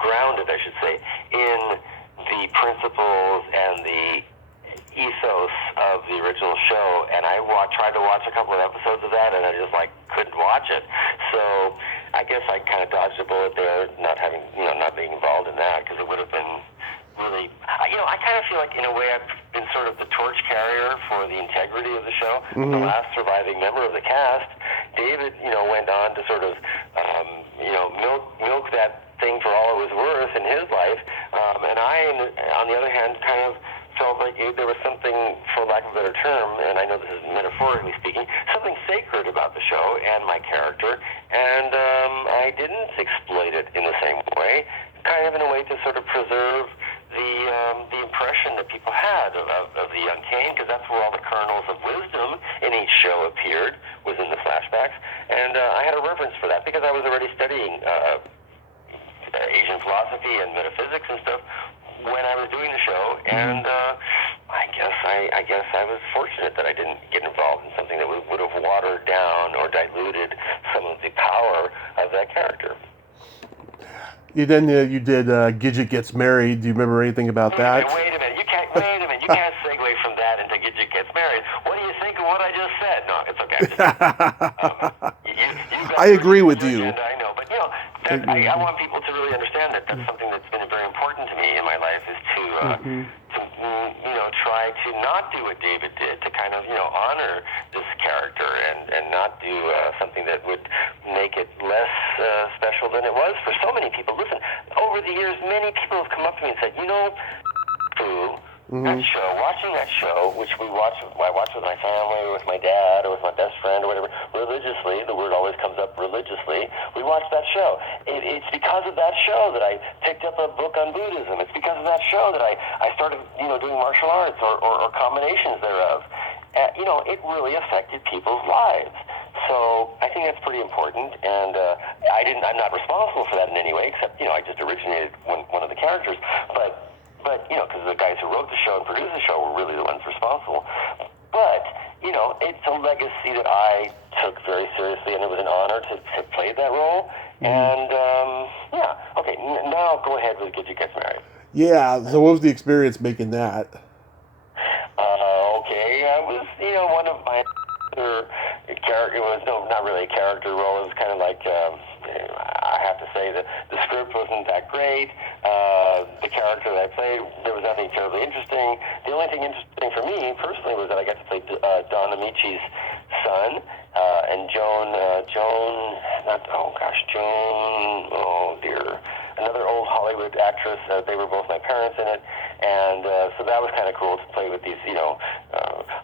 grounded, I should say, in the principles and the ethos of the original show. And I tried to watch a couple of episodes of that, and I just couldn't watch it. So I guess I kind of dodged a bullet there, not being involved in that, because it would have been really, I kind of feel like in a way I've been sort of the torch carrier for the integrity of the show. The last surviving member of the cast, David, went on to sort of, milk that thing for all it was worth in his life. And I, on the other hand, kind of felt like there was something, for lack of a better term, and I know this is metaphorically speaking, something sacred about the show and my character, and I didn't exploit it in the same way, kind of in a way to sort of preserve the impression that people had of the young Caine, because that's where all the kernels of wisdom in each show appeared within the flashbacks, and I had a reverence for that because I was already studying Asian philosophy and metaphysics and stuff when I was doing the show, and I guess I was fortunate that I didn't get involved in something that would have watered down or diluted some of the power of that character. You did Gidget Gets Married. Do you remember anything about that? Wait a minute. You can't segue from that into Gidget Gets Married. What do you think of what I just said? No, it's okay. I agree with you. Agenda, I know, but I want people to really understand that that's something that's been very important to me in my life is to try to not do what David did, to kind of honor this character and not do something that would make it less special than it was for so many people. Listen, over the years, many people have come up to me and said, that show, watching that show, which I watch with my family, or with my dad, or with my best friend, or whatever, religiously, the word always comes up religiously, we watch that show. It's because of that show that I picked up a book on Buddhism. It's because of that show that I started, doing martial arts or combinations thereof. It really affected people's lives. So I think that's pretty important, and I'm not responsible for that in any way, except, I just originated one of the characters, but because the guys who wrote the show and produced the show were really the ones responsible. But, it's a legacy that I took very seriously, and it was an honor to play that role. And, okay, now go ahead with Gidget Gets Married. Yeah, so what was the experience making that? Okay, I was, one of my character, it was not really a character role, it was kind of like, I have to say that the script wasn't that great. The character that I played, there was nothing terribly interesting. The only thing interesting for me personally was that I got to play Don Amici's son, and Joan, another old Hollywood actress. They were both my parents in it, and so that was kind of cool to play with these,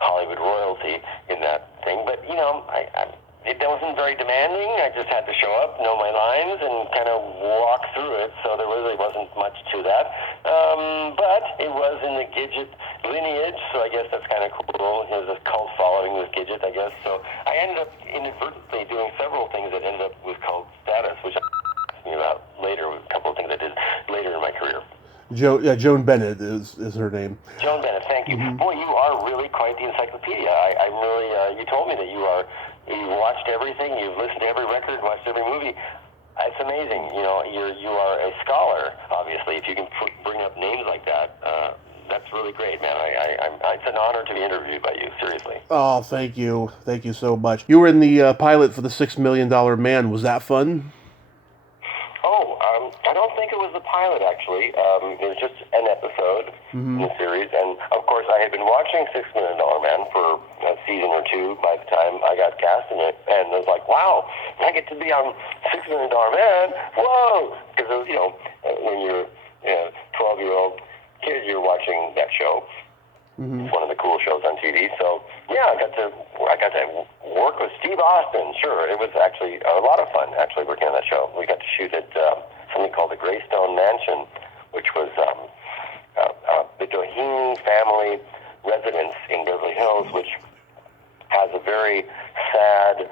Hollywood royalty in that thing. But it wasn't very demanding. I just had to show up, know my lines, and kind of walk through it. So there really wasn't much to that. But it was in the Gidget lineage, so I guess that's kind of cool. There's a cult following with Gidget, I guess. So I ended up inadvertently doing several things that ended up with cult status, which I me about later. A couple of things I did later in my career. Joan Bennett is her name. Joan Bennett, thank you. Boy, you are really quite the encyclopedia. I'm really. You told me that you watched everything, you've listened to every record, watched every movie. It's amazing. You are a scholar. Obviously, if you can bring up names like that, that's really great, man. It's an honor to be interviewed by you. Seriously. Oh, thank you so much. You were in the pilot for the $6 Million Man. Was that fun? I don't think it was the pilot, actually. It was just an episode in the series. And, of course, I had been watching $6 Million Man for a season or two by the time I got cast in it. And I was like, wow, I get to be on $6 Million Man. Whoa! Because, when you're a 12-year-old kid, you're watching that show. It's one of the cool shows on TV. So, yeah, I got to work with Steve Austin. Sure, it was actually a lot of fun, actually, working on that show. We got to shoot at something called the Greystone Mansion, which was the Doheny family residence in Beverly Hills, which has a very sad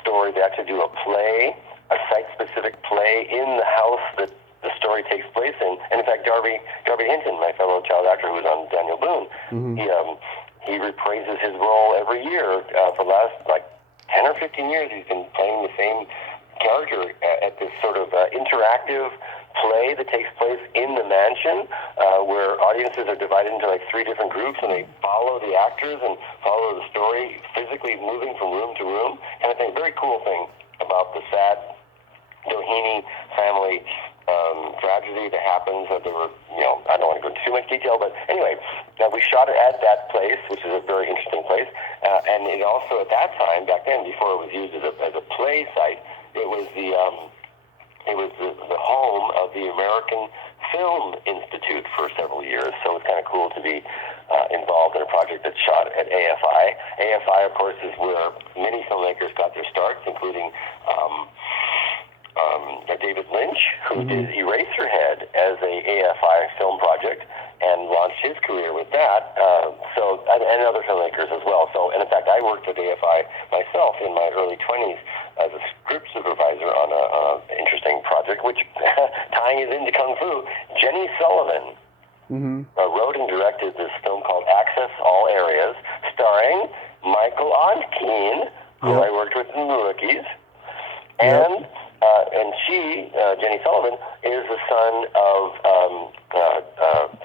story. They actually do a play, a site-specific play in the house that the story takes place in. And in fact, Darby Hinton, my fellow child actor who was on Daniel Boone, he reprises his role every year. For the last 10 or 15 years, he's been playing the same character at this sort of interactive play that takes place in the mansion, where audiences are divided into 3 different groups, and they follow the actors and follow the story, physically moving from room to room. And I think a very cool thing about the sad Doheny family tragedy that happens, that there were, I don't want to go into too much detail, but anyway, we shot it at that place, which is a very interesting place, and it also, at that time, back then, before it was used as a play site, it was the home of the American Film Institute for several years, so it's kind of cool to be involved in a project that's shot at AFI. AFI, of course, is where many filmmakers got their starts, including David Lynch, who did Eraserhead as a AFI film project, and launched his career with that. And other filmmakers as well. So, and in fact, I worked at AFI myself in my early 20s as a script supervisor on an interesting project, which tying it into Kung Fu. Jenny Sullivan wrote and directed this film called Access All Areas, starring Michael Caine, who I worked with in the Rookies, and she, Jenny Sullivan, is the son of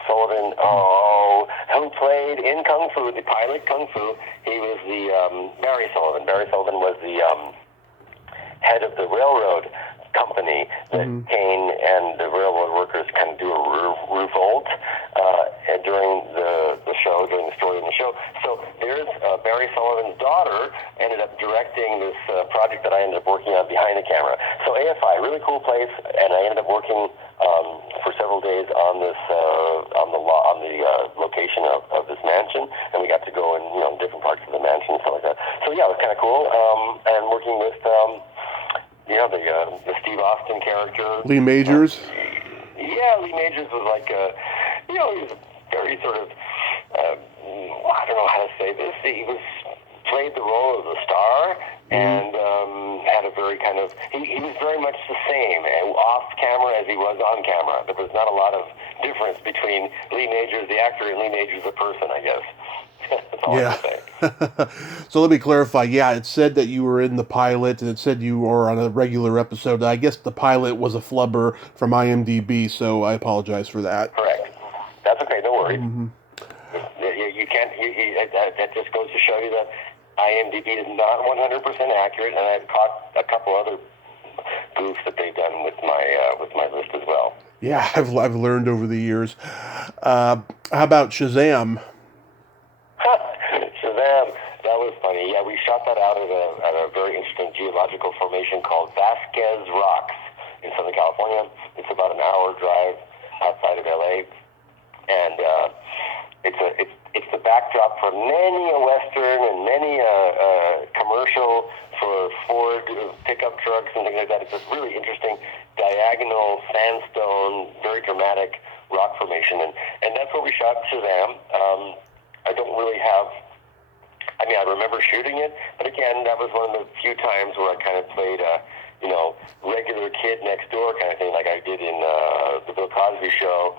Sullivan, who played in Kung Fu, the pilot Kung Fu. He was the Barry Sullivan. Barry Sullivan was the head of the railroad company that Caine and the railroad workers kind of do a revolt during the show, during the story in the show. So there's Barry Sullivan's daughter ended up directing this project that I ended up working on behind the camera. So AFI, really cool place, and I ended up working for several days on this on the location of this mansion, and we got to go in different parts of the mansion and stuff like that. So yeah, it was kind of cool, and working with the Steve Austin character. Lee Majors? Lee Majors was like, he was very sort of, I don't know how to say this. He played the role of the star and had a very kind of, he was very much the same off camera as he was on camera. There was not a lot of difference between Lee Majors, the actor, and Lee Majors, the person, I guess. That's all I can say. So let me clarify. Yeah, it said that you were in the pilot, and it said you were on a regular episode. I guess the pilot was a flubber from IMDb, so I apologize for that. Correct. That's okay. No worries. You can't. That just goes to show you that IMDb is not 100% accurate, and I've caught a couple other goofs that they've done with my list as well. Yeah, I've learned over the years. How about Shazam? Shazam, that was funny. Yeah, we shot that out at a very interesting geological formation called Vasquez Rocks in Southern California. It's about an hour drive outside of LA, and it's the backdrop for many a Western and many a commercial for Ford pickup trucks and things like that. It's a really interesting diagonal sandstone, very dramatic rock formation, and that's where we shot Shazam. I don't really have, I remember shooting it, but again, that was one of the few times where I kind of played a, regular kid next door kind of thing, like I did in the Bill Cosby show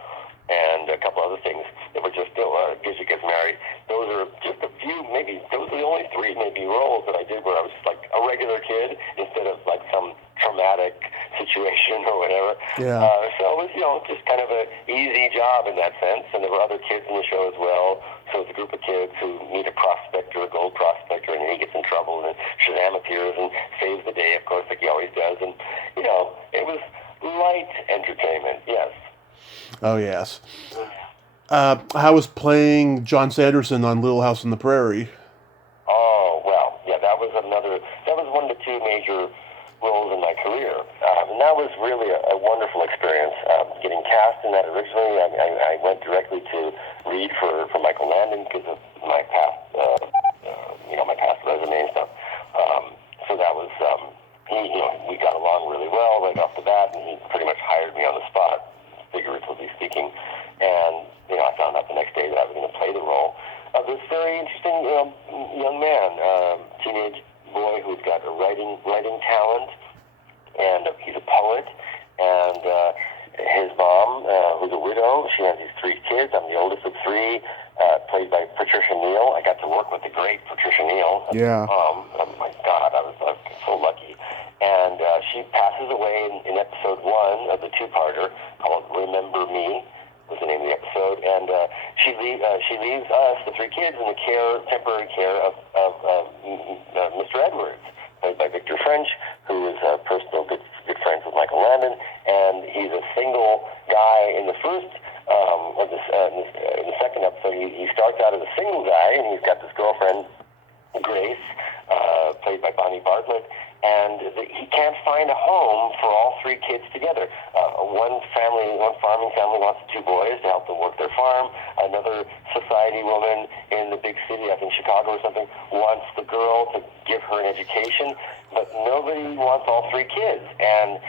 and a couple other things that were just Gives You Gets Married. Those are just a few, maybe, those are the only three maybe roles that I did where I was like a regular kid instead of like some traumatic situation or whatever. Yeah. So it was, just kind of an easy job in that sense. And there were other kids in the show as well. So it's a group of kids who meet a prospector, a gold prospector, and he gets in trouble, and then Shazam appears and saves the day, of course, like he always does. And, it was light entertainment, yes. Oh, yes. How was playing John Sanderson on Little House on the Prairie? Oh, well, yeah, that was one of the two major roles in my career. And that was really a wonderful experience. Getting cast in that originally, I went directly to read for Michael Landon because of my past, my past resume and stuff. So that was, we got along really well right off the bat, and he pretty much hired me on the spot, figuratively speaking. And, I found out the next day that I was going to play the role of this very interesting young man, teenage boy who's got a writing talent, and he's a poet, and his mom, who's a widow, she has these three kids. I'm the oldest of three, played by Patricia Neal. I got to work with the great Patricia Neal. Yeah. Oh my God, I was so lucky. And she passes away in episode 1 of the two-parter called Remember Me, was the name of the episode, and she leaves us, the three kids, in the temporary care of Mr. Edwards, played by Victor French, who is a personal good friends with Michael Landon, and he's a single guy in the first, in the second episode. He starts out as a single guy, and he's got this girlfriend, Grace, played by Bonnie Bartlett, and he can't find a home for all three kids together. One farming family wants 2 boys to help them work their farm. Another society woman in the big city, I think Chicago or something, wants the girl to give her an education, but nobody wants all 3 kids. And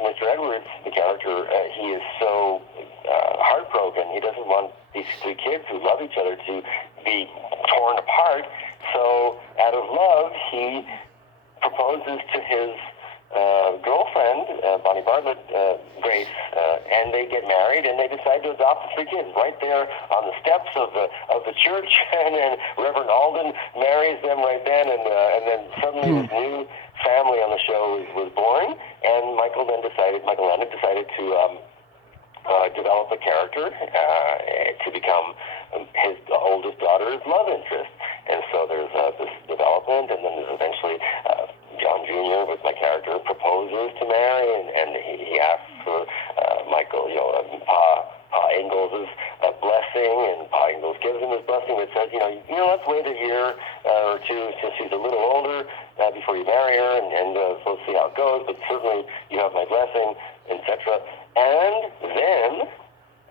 Mr. Edwards, the character, he is so heartbroken. He doesn't want these three kids who love each other to be torn apart. So out of love, he proposes to his girlfriend, Bonnie Bartlett, Grace, and they get married, and they decide to adopt the three kids right there on the steps of the church. And then Reverend Alden marries them right then, and then suddenly this new family on the show was born. And Michael Landon decided to develop a character to become his oldest daughter's love interest. And so there's this development, and then there's eventually John Jr., with my character, proposes to Mary, and he asks for Michael, Pa Ingalls' blessing, and Pa Ingalls gives him his blessing, but says, let's wait a year or two since she's a little older before you marry her, and so let's see how it goes, but certainly you have my blessing, etc. And then,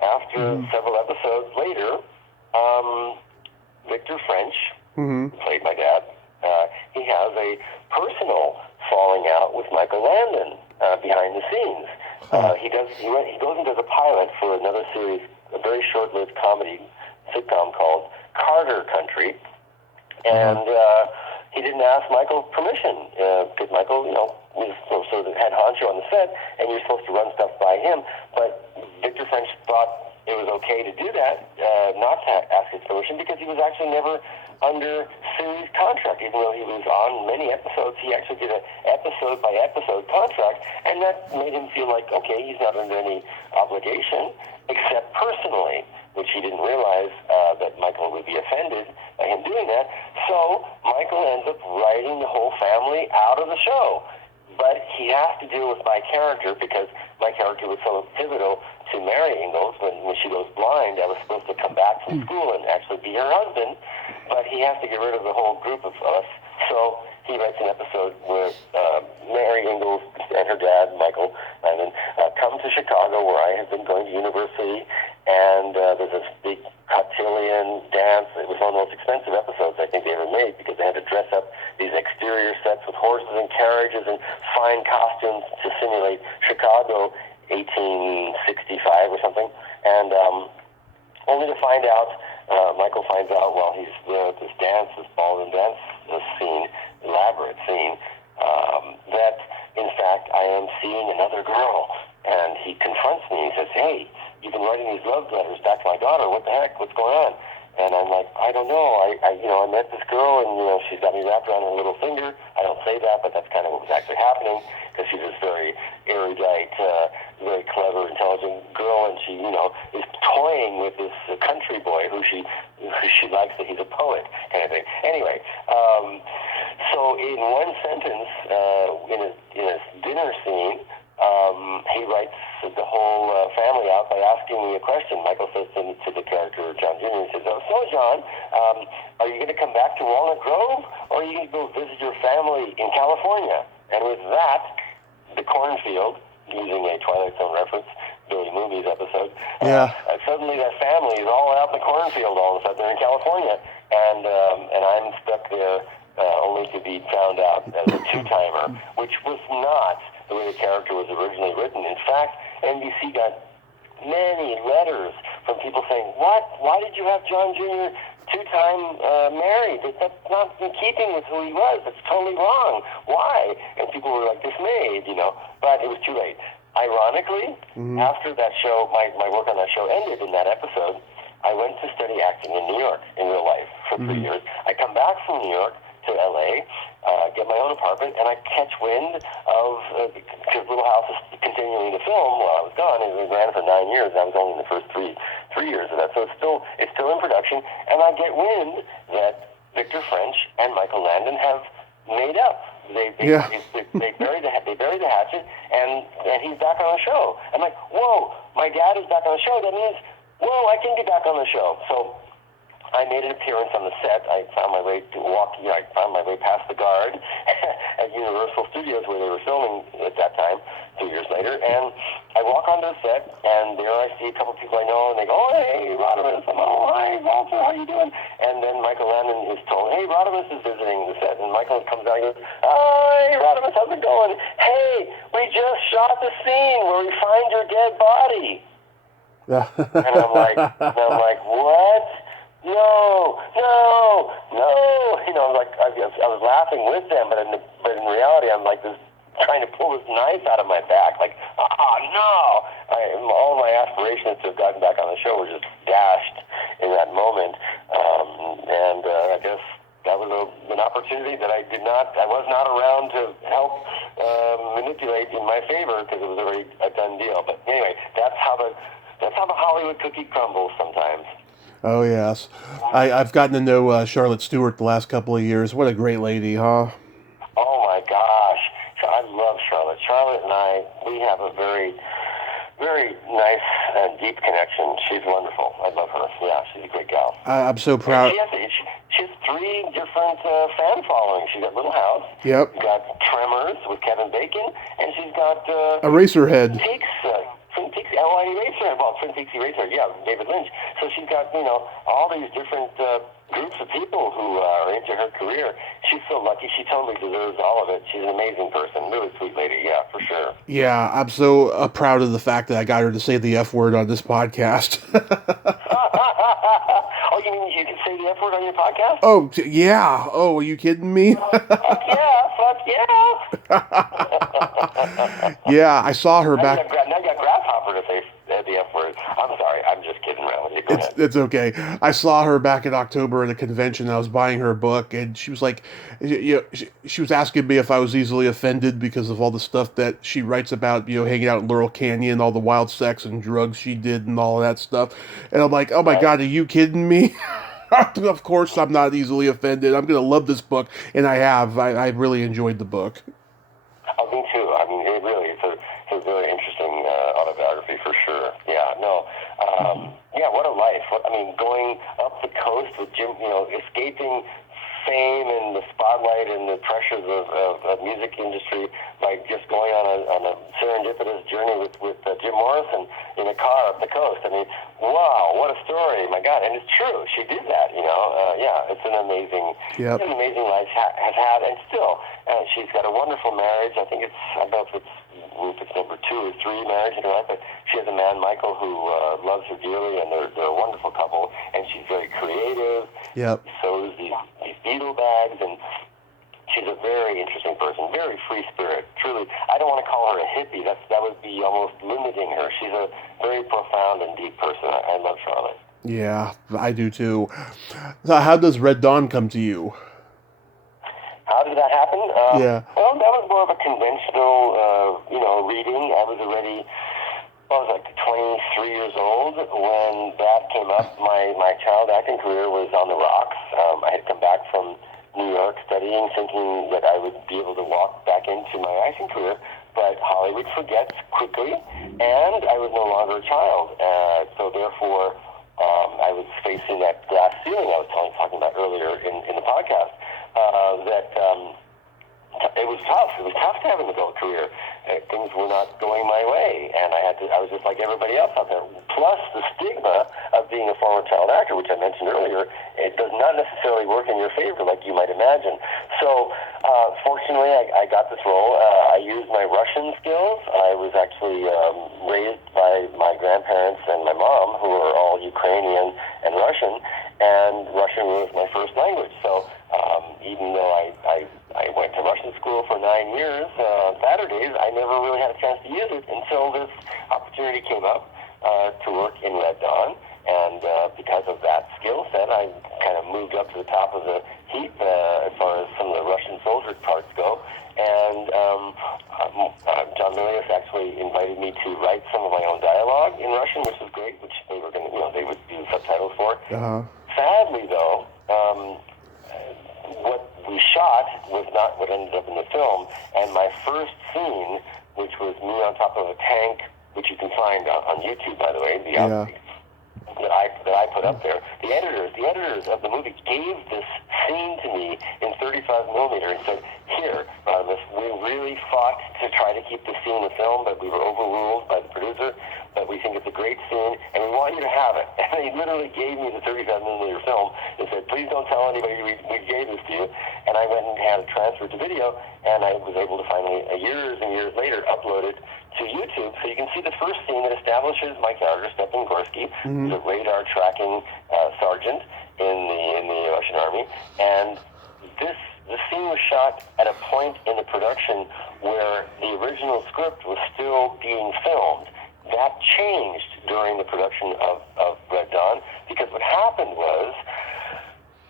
after several episodes later, Victor French, who played my dad, he has a personal falling out with Michael Landon behind the scenes. He goes and does a pilot for another series, a very short-lived comedy sitcom called Carter Country, and he didn't ask Michael permission because Michael, was sort of the head honcho on the set, and you're supposed to run stuff by him. But Victor French thought it was okay to do that, not to ask his permission, because he was actually never under series contract. Even though he was on many episodes, he actually did an episode-by-episode contract, and that made him feel like, okay, he's not under any obligation, except personally, which he didn't realize that Michael would be offended by him doing that. So Michael ends up writing the whole family out of the show. But he has to deal with my character, because my character was so pivotal to Mary Ingalls. When she goes blind, I was supposed to come back from school and actually be her husband, but he has to get rid of the whole group of us. So he writes an episode where Mary Ingalls and her dad, Michael Landon, come to Chicago, where I have been going to university, and there's this big cotillion dance. It was one of the most expensive episodes I think they ever made, because they had to dress up these exterior sets with horses and carriages and fine costumes to simulate Chicago 1865 or something. And only to find out, Michael finds out while he's there at this dance, this ballroom dance scene, elaborate scene, that in fact I am seeing another girl. And he confronts me. He says, "Hey, you've been writing these love letters back to my daughter. What the heck? What's going on?" And I'm like, "I don't know. I met this girl, and she's got me wrapped around her little finger." I don't say that, but that's kind of what was actually happening, because she's this very erudite, very clever, intelligent girl, and she, is toying with this country boy who she likes, that he's a poet, kind of thing. Anyway, so in one sentence, in a dinner scene, he writes the whole family out by asking me a question. Michael says to the character, John Jr., he says, "So, John, are you going to come back to Walnut Grove, or are you going to go visit your family in California?" And with that, the cornfield, using a Twilight Zone reference, Billy Mooney's episode, suddenly that family is all out in the cornfield all of a sudden. They're in California, and I'm stuck there only to be found out as a two-timer, which was not the way the character was originally written. In fact, NBC got many letters from people saying, "What? Why did you have John Jr. two-time married? That's not in keeping with who he was. That's totally wrong. Why?" And people were like dismayed, but it was too late. Ironically, after that show, my work on that show ended in that episode, I went to study acting in New York in real life for 3 years. I come back from New York to LA, get my own apartment, and I catch wind of, because Little House is continuing to film while I was gone. It ran for 9 years, and I was only in the first three years of that. So it's still in production, and I get wind that Victor French and Michael Landon have made up. They buried the hatchet, and he's back on the show. I'm like, whoa, my dad is back on the show. That means, whoa, I can be back on the show. So I made an appearance on the set. I found my way past the guard at Universal Studios, where they were filming at that time, 2 years later. And I walk onto the set, and there I see a couple people I know, and they go, "Oh, hey, Radames." I'm, "Oh, hi, Walter, how you doing?" And then Michael Landon is told, "Hey, Radames is visiting the set." And Michael comes out and goes, "Hi, Radames, how's it going? Hey, we just shot the scene where we find your dead body." And I'm like, what? No, no, no. You know, like I was laughing with them, but in reality, I'm like this, trying to pull this knife out of my back. Like, no! All my aspirations to have gotten back on the show were just dashed in that moment. And I guess that was an opportunity that I was not around to help manipulate in my favor, because it was already a done deal. But anyway, that's how the Hollywood cookie crumbles sometimes. Oh, yes. I've gotten to know Charlotte Stewart the last couple of years. What a great lady, huh? Oh, my gosh. I love Charlotte. Charlotte and I, we have a very, very nice and deep connection. She's wonderful. I love her. Yeah, she's a great gal. I'm so proud. She has 3 different fan followings. She's got Little House. Yep. She's got Tremors with Kevin Bacon, and she's got Eraserhead. Twin Peaks, Eraserhead. Well, Twin Peaks Eraserhead, yeah, David Lynch. So she's got, all these different groups of people who are into her career. She's so lucky. She totally deserves all of it. She's an amazing person. Really sweet lady, yeah, for sure. Yeah, I'm so proud of the fact that I got her to say the F word on this podcast. Oh, you mean you can say the F word on your podcast? Oh, yeah. Oh, are you kidding me? Fuck yeah. Yeah, I saw her back. Now you got Grasshopper to say the F word. I'm sorry. I'm just kidding around with you. Go ahead. It's okay. I saw her back in October at a convention. I was buying her book, and she was like, she was asking me if I was easily offended because of all the stuff that she writes about, hanging out in Laurel Canyon, all the wild sex and drugs she did and all of that stuff. And I'm like, oh my God, are you kidding me? Of course I'm not easily offended. I'm going to love this book, and I have. I really enjoyed the book. Oh, me too. I mean, it really is a very interesting autobiography for sure. Yeah, no. Yeah, what a life. Going up the coast with Jim, escaping fame and the spotlight and the pressures of music industry by just going on a serendipitous journey with Jim Morrison in a car up the coast. I mean, wow, what a story. My God. And it's true. She did that, yeah, it's an amazing, Yep. An amazing life has had, and still, she's got a wonderful marriage. I think I don't know if it's number 2 or 3 marriage in her life, but she has a man, Michael, who loves her dearly, and they're a wonderful couple, and she's very creative. Yep. Sews these beetle bags, and she's a very interesting person, very free spirit. Truly, I don't want to call her a hippie. That would be almost limiting her. She's a very profound and deep person. I love Charlotte. Yeah, I do too. So how does Red Dawn come to you? How did that happen? Yeah. Well, that was more of a conventional, reading. I was already, 23 years old when that came up. My child acting career was on the rocks. I had come back from New York studying, thinking that I would be able to walk back into my acting career, but Hollywood forgets quickly, and I was no longer a child. So therefore, I was facing that glass ceiling I was talking about earlier in the podcast. It was tough. It was tough to have an adult career. Things were not going my way, and I was just like everybody else out there. Plus, the stigma of being a former child actor, which I mentioned earlier, it does not necessarily work in your favor like you might imagine. So, fortunately, I got this role. I used my Russian skills. I was actually raised by my grandparents and my mom, who are all Ukrainian and Russian, and Russian was my first language. So, even though I went to Russian school for 9 years, Saturdays, I never really had a chance to use it until this opportunity came up to work in Red Dawn. And because of that skill set, I kind of moved up to the top of the heap as far as some of the Russian soldier parts go. And John Milius actually invited me to write some of my own dialogue in Russian, which was great, which they were going to, they would do subtitles for. Uh-huh. Sadly, though, what we shot was not what ended up in the film, and my first scene, which was me on top of a tank, which you can find on YouTube, by the way, that I put up there. The editors of the movie gave this scene to me in 35 millimeter and said, "Here, Radames, we really fought to try to keep this scene in the film, but we were overruled by the producer. but we think it's a great scene, and we want you to have it. And they literally gave me the 35mm film and said, please don't tell anybody we gave this to you. And I went and had it transferred to video, and I was able to finally, years and years later, upload it to YouTube. So you can see the first scene that establishes my character, Stepan Gorsky, the radar tracking sergeant in the Russian army. And the scene was shot at a point in the production where the original script was still being filmed. That changed during the production of Red Dawn, because what happened was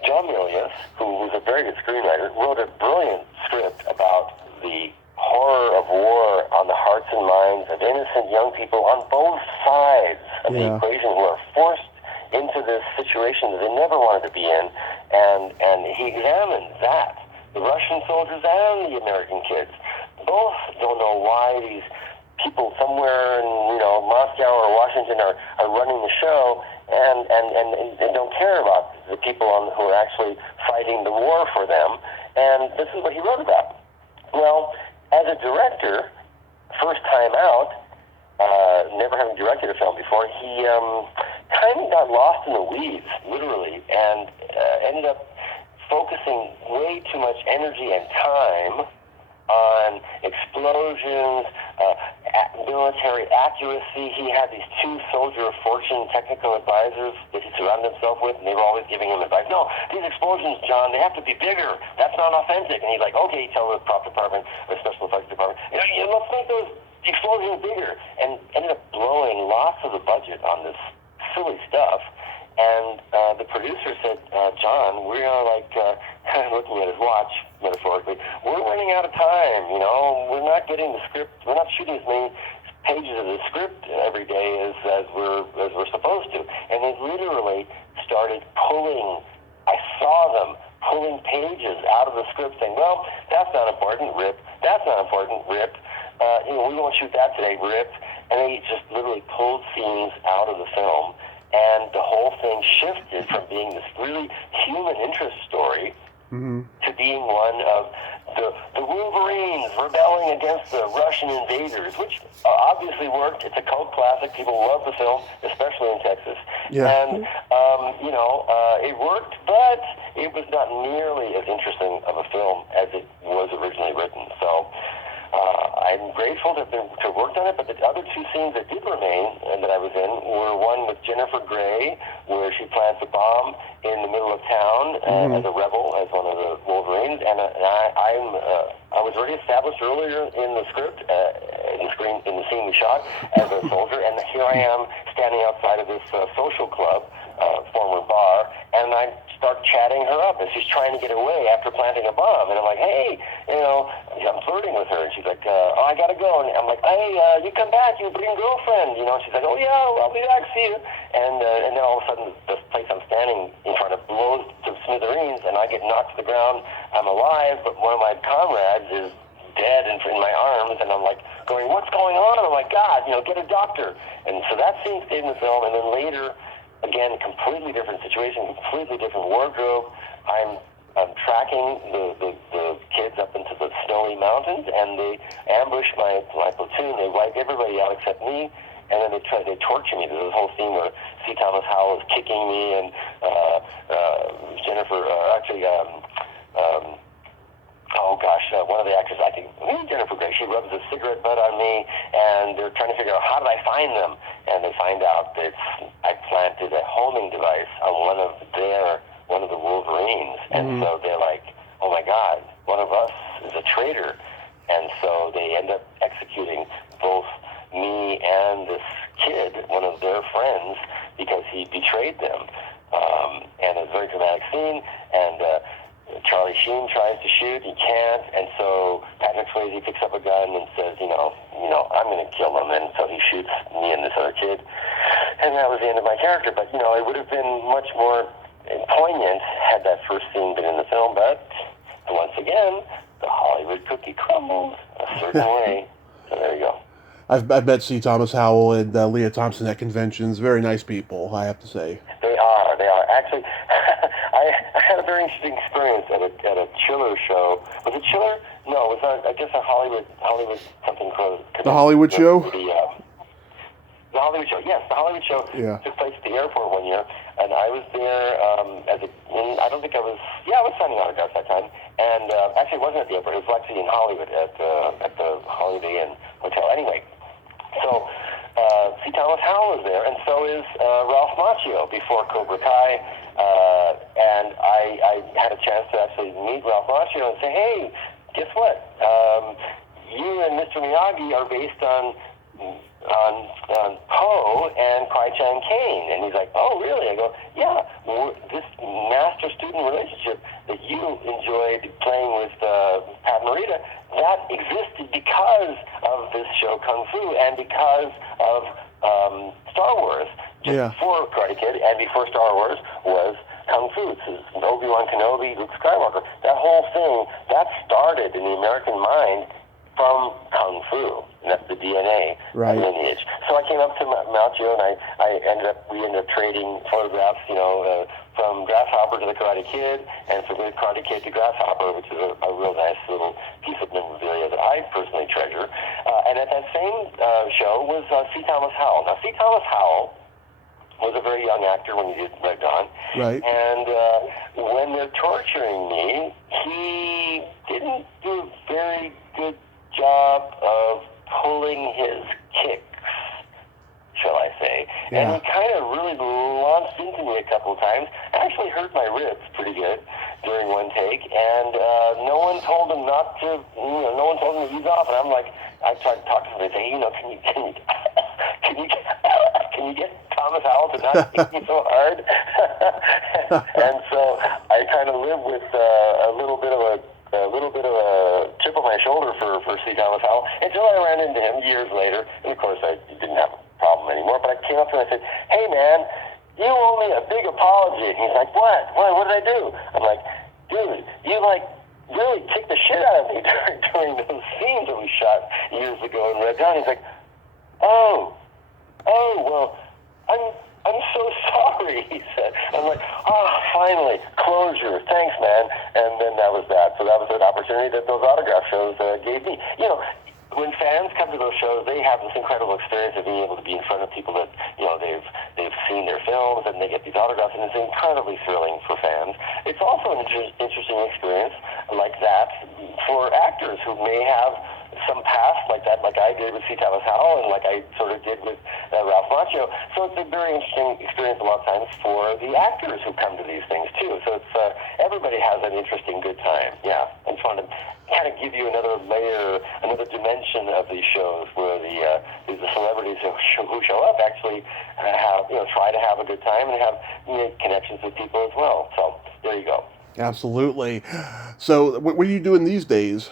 John Milius, who was a very good screenwriter, wrote a brilliant script about the horror of war on the hearts and minds of innocent young people on both sides of the equation, who are forced into this situation that they never wanted to be in, and he examined that. The Russian soldiers and the American kids both don't know why these people somewhere in Moscow or Washington are running the show, and don't care about the people who are actually fighting the war for them. And this is what he wrote about. Well, as a director, first time out, never having directed a film before, he kind of got lost in the weeds, literally, and ended up focusing way too much energy and time on explosions, military accuracy. He had these 2 soldier of fortune technical advisors that he surrounded himself with, and they were always giving him advice. No, these explosions, John, they have to be bigger. That's not authentic. And he's like, okay, tell the prop department, or special effects department, let's make those explosions bigger. And ended up blowing lots of the budget on this silly stuff. And the producer said, John, we are kind of looking at his watch, metaphorically, we're running out of time, we're not getting the script, we're not shooting as many pages of the script every day as we're supposed to. And they literally started I saw them pulling pages out of the script saying, well, that's not important, rip, that's not important, rip, we won't shoot that today, rip. And they just literally pulled scenes out of the film. And the whole thing shifted from being this really human interest story to being one of the Wolverines rebelling against the Russian invaders, which obviously worked. It's a cult classic. People love the film, especially in Texas. Yeah. And, it worked, but it was not nearly as interesting of a film as it was originally written. So I'm grateful to have worked on it, but the other 2 scenes that did remain and that I was in were one with Jennifer Grey, where she plants a bomb in the middle of town as a rebel, as one of the Wolverines, and I was already established earlier in the script, in the scene we shot, as a soldier, and here I am standing outside of this social club, former bar, and I start chatting her up, and she's trying to get away after planting a bomb, and I'm like, hey, I'm flirting with her, and she's like, oh, I gotta go, and I'm like, hey, you come back, you bring girlfriend, she's like, oh yeah, I'll be back, see you, and then all of a sudden, this place I'm standing in front of blows to smithereens, and I get knocked to the ground. I'm alive, but one of my comrades is dead in my arms, and I'm like going, what's going on? Oh my God, get a doctor. And so that scene stayed in the film, and then later, again, completely different situation, completely different wardrobe. I'm tracking the kids up into the snowy mountains, and they ambush my platoon. They wipe everybody out except me, and then they torture me. There's this whole scene where C. Thomas Howell is kicking me, and Jennifer, one of the actors, I think, Jennifer Grey, she rubs a cigarette butt on me, and they're trying to figure out, how did I find them? And they find out that I planted a homing device on one of the Wolverines. And so they're like, oh my God, one of us is a traitor. And so they end up executing both me and this kid, one of their friends, because he betrayed them. And it's a very dramatic scene, and Charlie Sheen tries to shoot, he can't, and so Patrick Swayze picks up a gun and says, I'm going to kill him, and so he shoots me and this other kid, and that was the end of my character. But, it would have been much more poignant had that first scene been in the film, but once again, the Hollywood cookie crumbles a certain way, so there you go. I've met C. Thomas Howell and Leah Thompson at conventions. Very nice people, I have to say. They are. Actually, I had a very interesting experience at a Chiller show. Was it Chiller? No, it was I guess a Hollywood something called. The Hollywood show? The Hollywood show, yes. The Hollywood show took place at the airport one year, and I was there I don't think I was signing autographs that time. And actually, it wasn't at the airport. It was actually in Hollywood at the Holiday Inn Hotel. Anyway, so C. Thomas Howell was there, and so is Ralph Macchio before Cobra Kai. And I had a chance to actually meet Ralph Macchio and say, hey, guess what? You and Mr. Miyagi are based on Poe and Kwai-Chan Caine. And he's like, oh, really? I go, yeah, this master-student relationship that you enjoyed playing with Pat Morita, that existed because of this show Kung Fu and because of Star Wars. Just before Karate Kid and before Star Wars was Kung Fu. It's Obi-Wan Kenobi, Luke Skywalker. That whole thing, that started in the American mind from Kung Fu. And that's the DNA lineage. So I came up to Macchio and we ended up trading photographs, from Grasshopper to the Karate Kid, and from the Karate Kid to Grasshopper, which is a real nice little piece of memorabilia that I personally treasure. And at that same show was C. Thomas Howell. Now, C. Thomas Howell was a very young actor when he did Red Dawn. Right. And when they're torturing me, he didn't do a very good job of pulling his kicks, shall I say. Yeah. And he kind of really launched into me a couple of times. Actually hurt my ribs pretty good during one take. And no one told him not to, no one told him to ease off. And I'm like, I tried to talk to him and say, can you get Thomas Howell to not hit me so hard? And so I kind of live with a little bit of a chip on my shoulder for C. Thomas Howell until I ran into him years later. And of course, I didn't have a problem anymore. But I came up to him and I said, "Hey, man, you owe me a big apology." And he's like, "What? What did I do?" I'm like, "Dude, you really kicked the shit out of me during those scenes that we shot years ago in Red Dawn." He's like, "Oh, well, I'm so sorry," he said. I'm like, finally, closure. Thanks, man. And then that was that. So that was an opportunity that those autograph shows gave me. When fans come to those shows, they have this incredible experience of being able to be in front of people that, they've seen their films, and they get these autographs, and it's incredibly thrilling for fans. It's also an interesting experience like that for actors who may have some past like that, like I did with C. Thomas Howell, and like I sort of did with Ralph Macchio. So it's a very interesting experience a lot of times for the actors who come to these things too. So it's everybody has an interesting, good time. Yeah, and it's fun to kind of give you another layer, another dimension of these shows where the celebrities who show up actually have try to have a good time and have connections with people as well. So there you go. Absolutely. So what are you doing these days?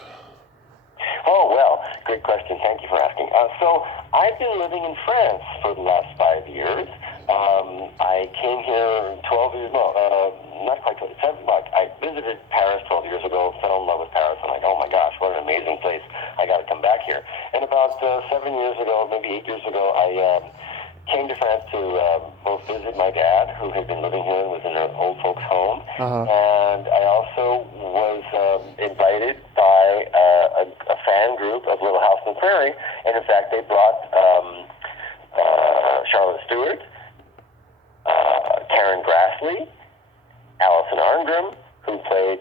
Oh, well, great question. Thank you for asking. So I've been living in France for the last 5 years. I came here 12 years, not quite 12, I visited Paris 12 years ago, fell in love with Paris. I'm like, oh my gosh, what an amazing place. I got to come back here. And about 7 years ago, maybe 8 years ago, I came to France to both visit my dad, who had been living here and was in an old folks' home, and I also was invited by a fan group of Little House on the Prairie, and in fact, they brought Charlotte Stewart, Karen Grassley, Alison Arngrim, who played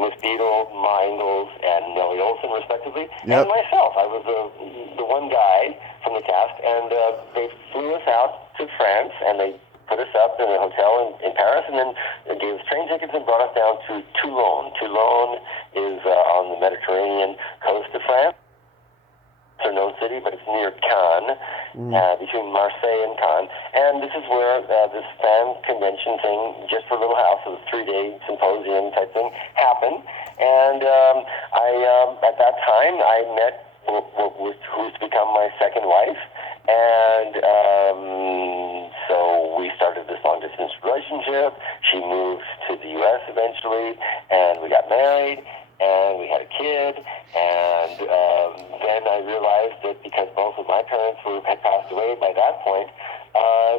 Miss Beadle, Ma Ingalls, and Nellie Olson, respectively, and myself. I was the one guy from the cast, and they flew us out to France, and they put us up in a hotel in Paris, and then they gave us train tickets and brought us down to Toulon. Toulon is on the Mediterranean coast of France. It's a known city, but it's near Caine, between Marseille and Caine. And this is where this fan convention thing, just for Little House, it was a 3-day symposium type thing, happened. And at that time, I met who's to become my second wife. And so we started this long-distance relationship. She moved to the U.S. eventually, and we got married. And we had a kid, and then I realized that because both of my parents had passed away by that point,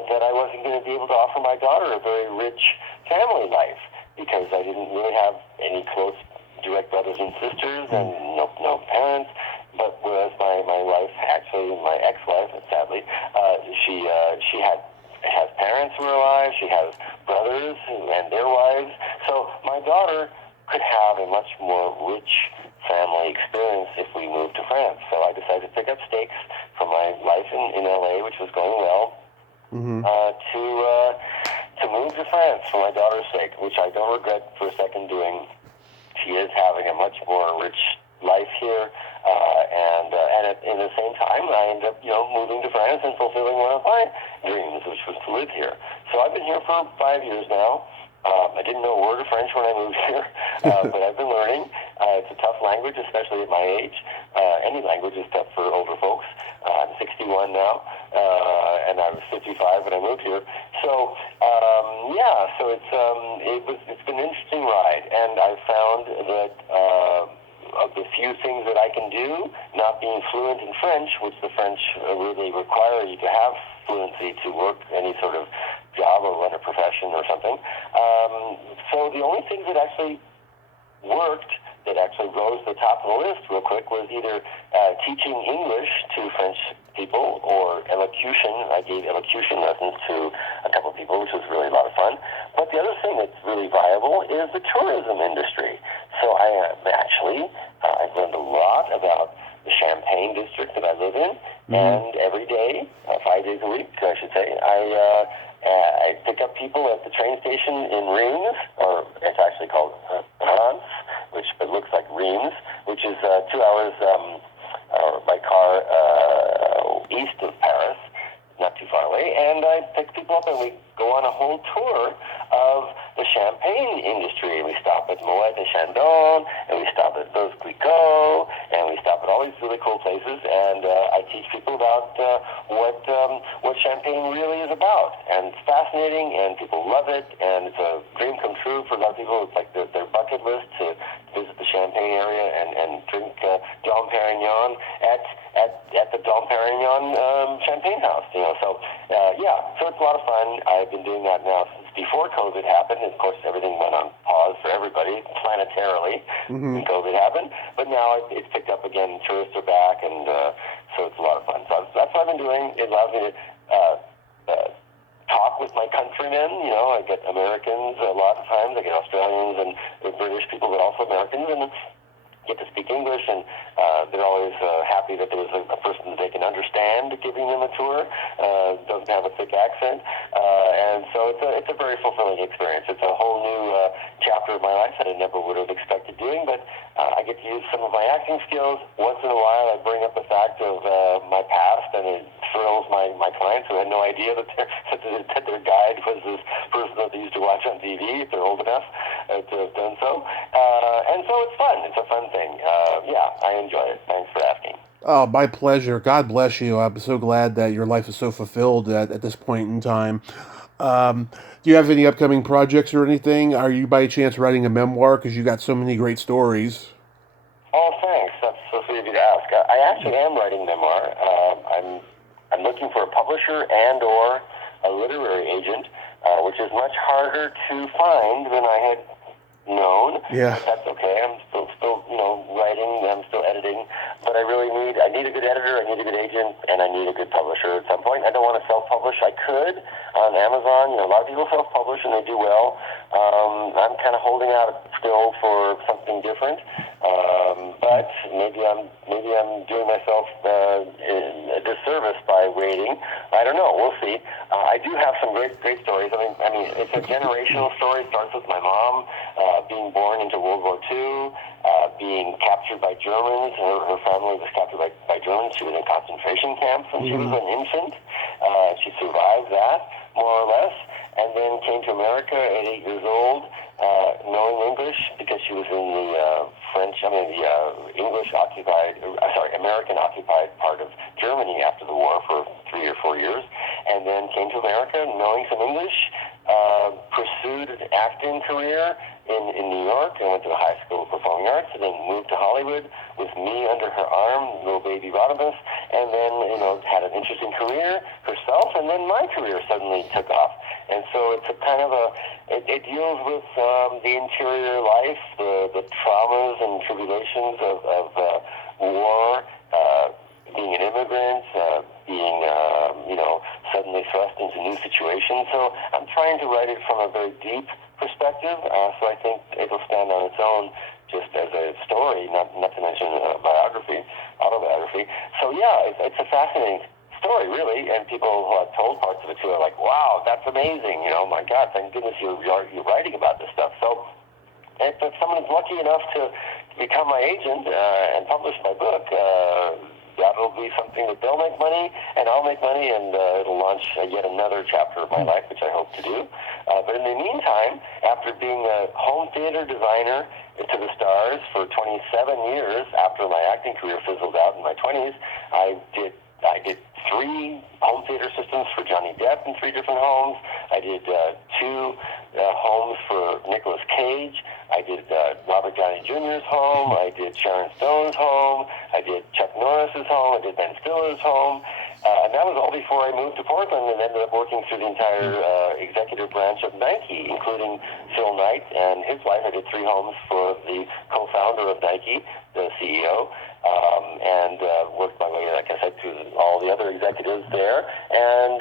that I wasn't going to be able to offer my daughter a very rich family life, because I didn't really have any close direct brothers and sisters, and no parents. But whereas my wife, actually my ex-wife, sadly, could have a much more rich family experience if we moved to France. So I decided to pick up stakes from my life in LA, which was going well, to move to France for my daughter's sake, which I don't regret for a second doing. She is having a much more rich life here, and in the same time, I ended up, moving to France and fulfilling one of my dreams, which was to live here. So I've been here for 5 years now. I didn't know a word of French when I moved here, but I've been learning. It's a tough language, especially at my age. Any language is tough for older folks. I'm 61 now, and I was 55 when I moved here. So, so it's been an interesting ride, and I found that of the few things that I can do, not being fluent in French, which the French really require you to have fluency to work any sort of job or run a profession or something. So the only things that actually worked, that actually rose to the top of the list real quick, was either teaching English to French people or elocution. I gave elocution lessons to a couple of people, which was really a lot of fun. But the other thing that's really viable is the tourism industry. So I've learned a lot about the Champagne district that I live in, and every day, 5 days a week, I should say, I pick up people at the train station in Reims, or it's actually called Reims, which it looks like Reims, which is 2 hours by car east of Paris, not too far away, and I pick people up and we go on a whole tour of the Champagne industry. We stop at Moet and Chandon, and we stop at Veuve Clicquot, and we stop at all these really cool places, and I teach people about what Champagne really is about. And it's fascinating, and people love it, and it's a dream come true for a lot of people. It's like their bucket list to visit the Champagne area and drink Dom Perignon at the Dom Perignon Champagne House. So it's a lot of fun. I've been doing that now since before COVID happened. Of course, everything went on pause for everybody planetarily when COVID happened. But now it's picked up again. Tourists are back, and so it's a lot of fun. So that's what I've been doing. It allows me to talk with my countrymen. I get Americans a lot of times. I get Australians and British people, but also Americans, and get to speak English, and they're always happy that there was a person that they can understand giving them a tour, doesn't have a thick accent, and so it's a very fulfilling experience. It's a whole new chapter of my life that I never would have expected doing, but I get to use some of my acting skills. Once in a while, I bring up the fact of my past, and it thrills my clients who had no idea that their guide was this person that they used to watch on TV, if they're old enough to have done so. And so it's fun. It's a fun thing. I enjoy it. Thanks for asking. Oh, my pleasure. God bless you. I'm so glad that your life is so fulfilled at this point in time. Do you have any upcoming projects or anything? Are you by chance writing a memoir? Because you got so many great stories. Oh, thanks. That's so sweet of you to ask. I actually am writing memoir. I'm looking for a publisher and or a literary agent, which is much harder to find than I had known. Yeah. But that's okay. I'm still writing. I'm still editing. But I need a good editor. I need a good agent, and I need a good publisher at some point. I don't want to self-publish. I could on Amazon. A lot of people self-publish and they do well. I'm kind of holding out still for something different. But maybe I'm doing myself a disservice by waiting. I don't know. We'll see. I do have some great stories. I mean, it's a generational story. It starts with my mom being born into World War II, being captured by Germans. Her family was captured by Germans. She was in concentration camps when she was an infant. She survived that, more or less, and then came to America at 8 years old, knowing English because she was in the American-occupied part of Germany after the war for 3 or 4 years, and then came to America knowing some English, pursued an acting career in New York and went to the High School of Performing Arts, and then moved to Hollywood with me under her arm, little baby Radames, and then had an interesting career herself, and then my career suddenly took off. And so it's a kind of it deals with the interior life, the traumas and tribulations of war, being an immigrant, being suddenly thrust into new situations. So I'm trying to write it from a very deep perspective. So I think it'll stand on its own just as a story, not to mention autobiography. So yeah, it's a fascinating story, really, and people who have told parts of it too are like, wow, that's amazing, my God, thank goodness you're writing about this stuff. So if someone is lucky enough to become my agent and publish my book, that'll be something that they'll make money, and I'll make money, and it'll launch yet another chapter of my life, which I hope to do. But in the meantime, after being a home theater designer to the stars for 27 years, after my acting career fizzled out in my 20s, I did 3 home theater systems for Johnny Depp in 3 different homes. I did 2 homes for Nicolas Cage. I did Robert Downey Jr.'s home. I did Sharon Stone's home. I did Chuck Norris's home. I did Ben Stiller's home. And that was all before I moved to Portland and ended up working through the entire executive branch of Nike, including Phil Knight and his wife. I did 3 homes for the co-founder of Nike, the CEO, and worked my way, like I said, to all the other executives there. And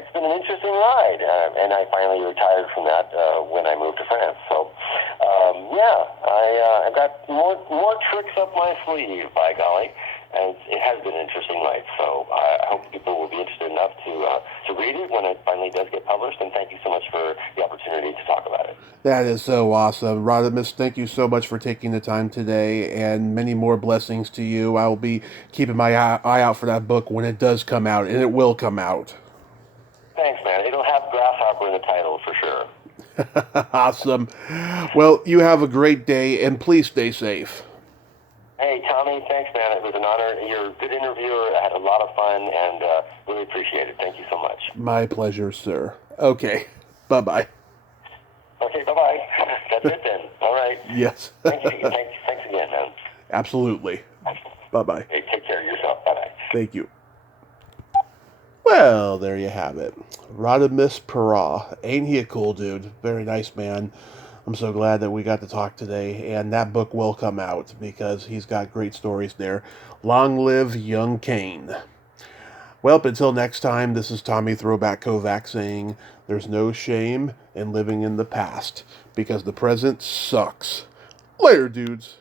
it's been an interesting ride. And I finally retired from that when I moved to France. So, I've got more tricks up my sleeve, by golly. And it has been an interesting life, so I hope people will be interested enough to read it when it finally does get published, and thank you so much for the opportunity to talk about it. That is so awesome. Radames, thank you so much for taking the time today, and many more blessings to you. I will be keeping my eye out for that book when it does come out, and it will come out. Thanks, man. It'll have Grasshopper in the title, for sure. Awesome. Well, you have a great day, and please stay safe. Hey, Tommy, thanks, man. It was an honor. You're a good interviewer. I had a lot of fun, and really appreciate it. Thank you so much. My pleasure, sir. Okay. Bye-bye. Okay, bye-bye. That's it then. All right. Yes. Thanks again, man. Absolutely. Bye-bye. Hey, take care of yourself. Bye-bye. Thank you. Well, there you have it. Radames Pera. Ain't he a cool dude? Very nice man. I'm so glad that we got to talk today, and that book will come out because he's got great stories there. Long live young Caine. Well, until next time, this is Tommy Throwback Kovac saying there's no shame in living in the past because the present sucks. Later, dudes.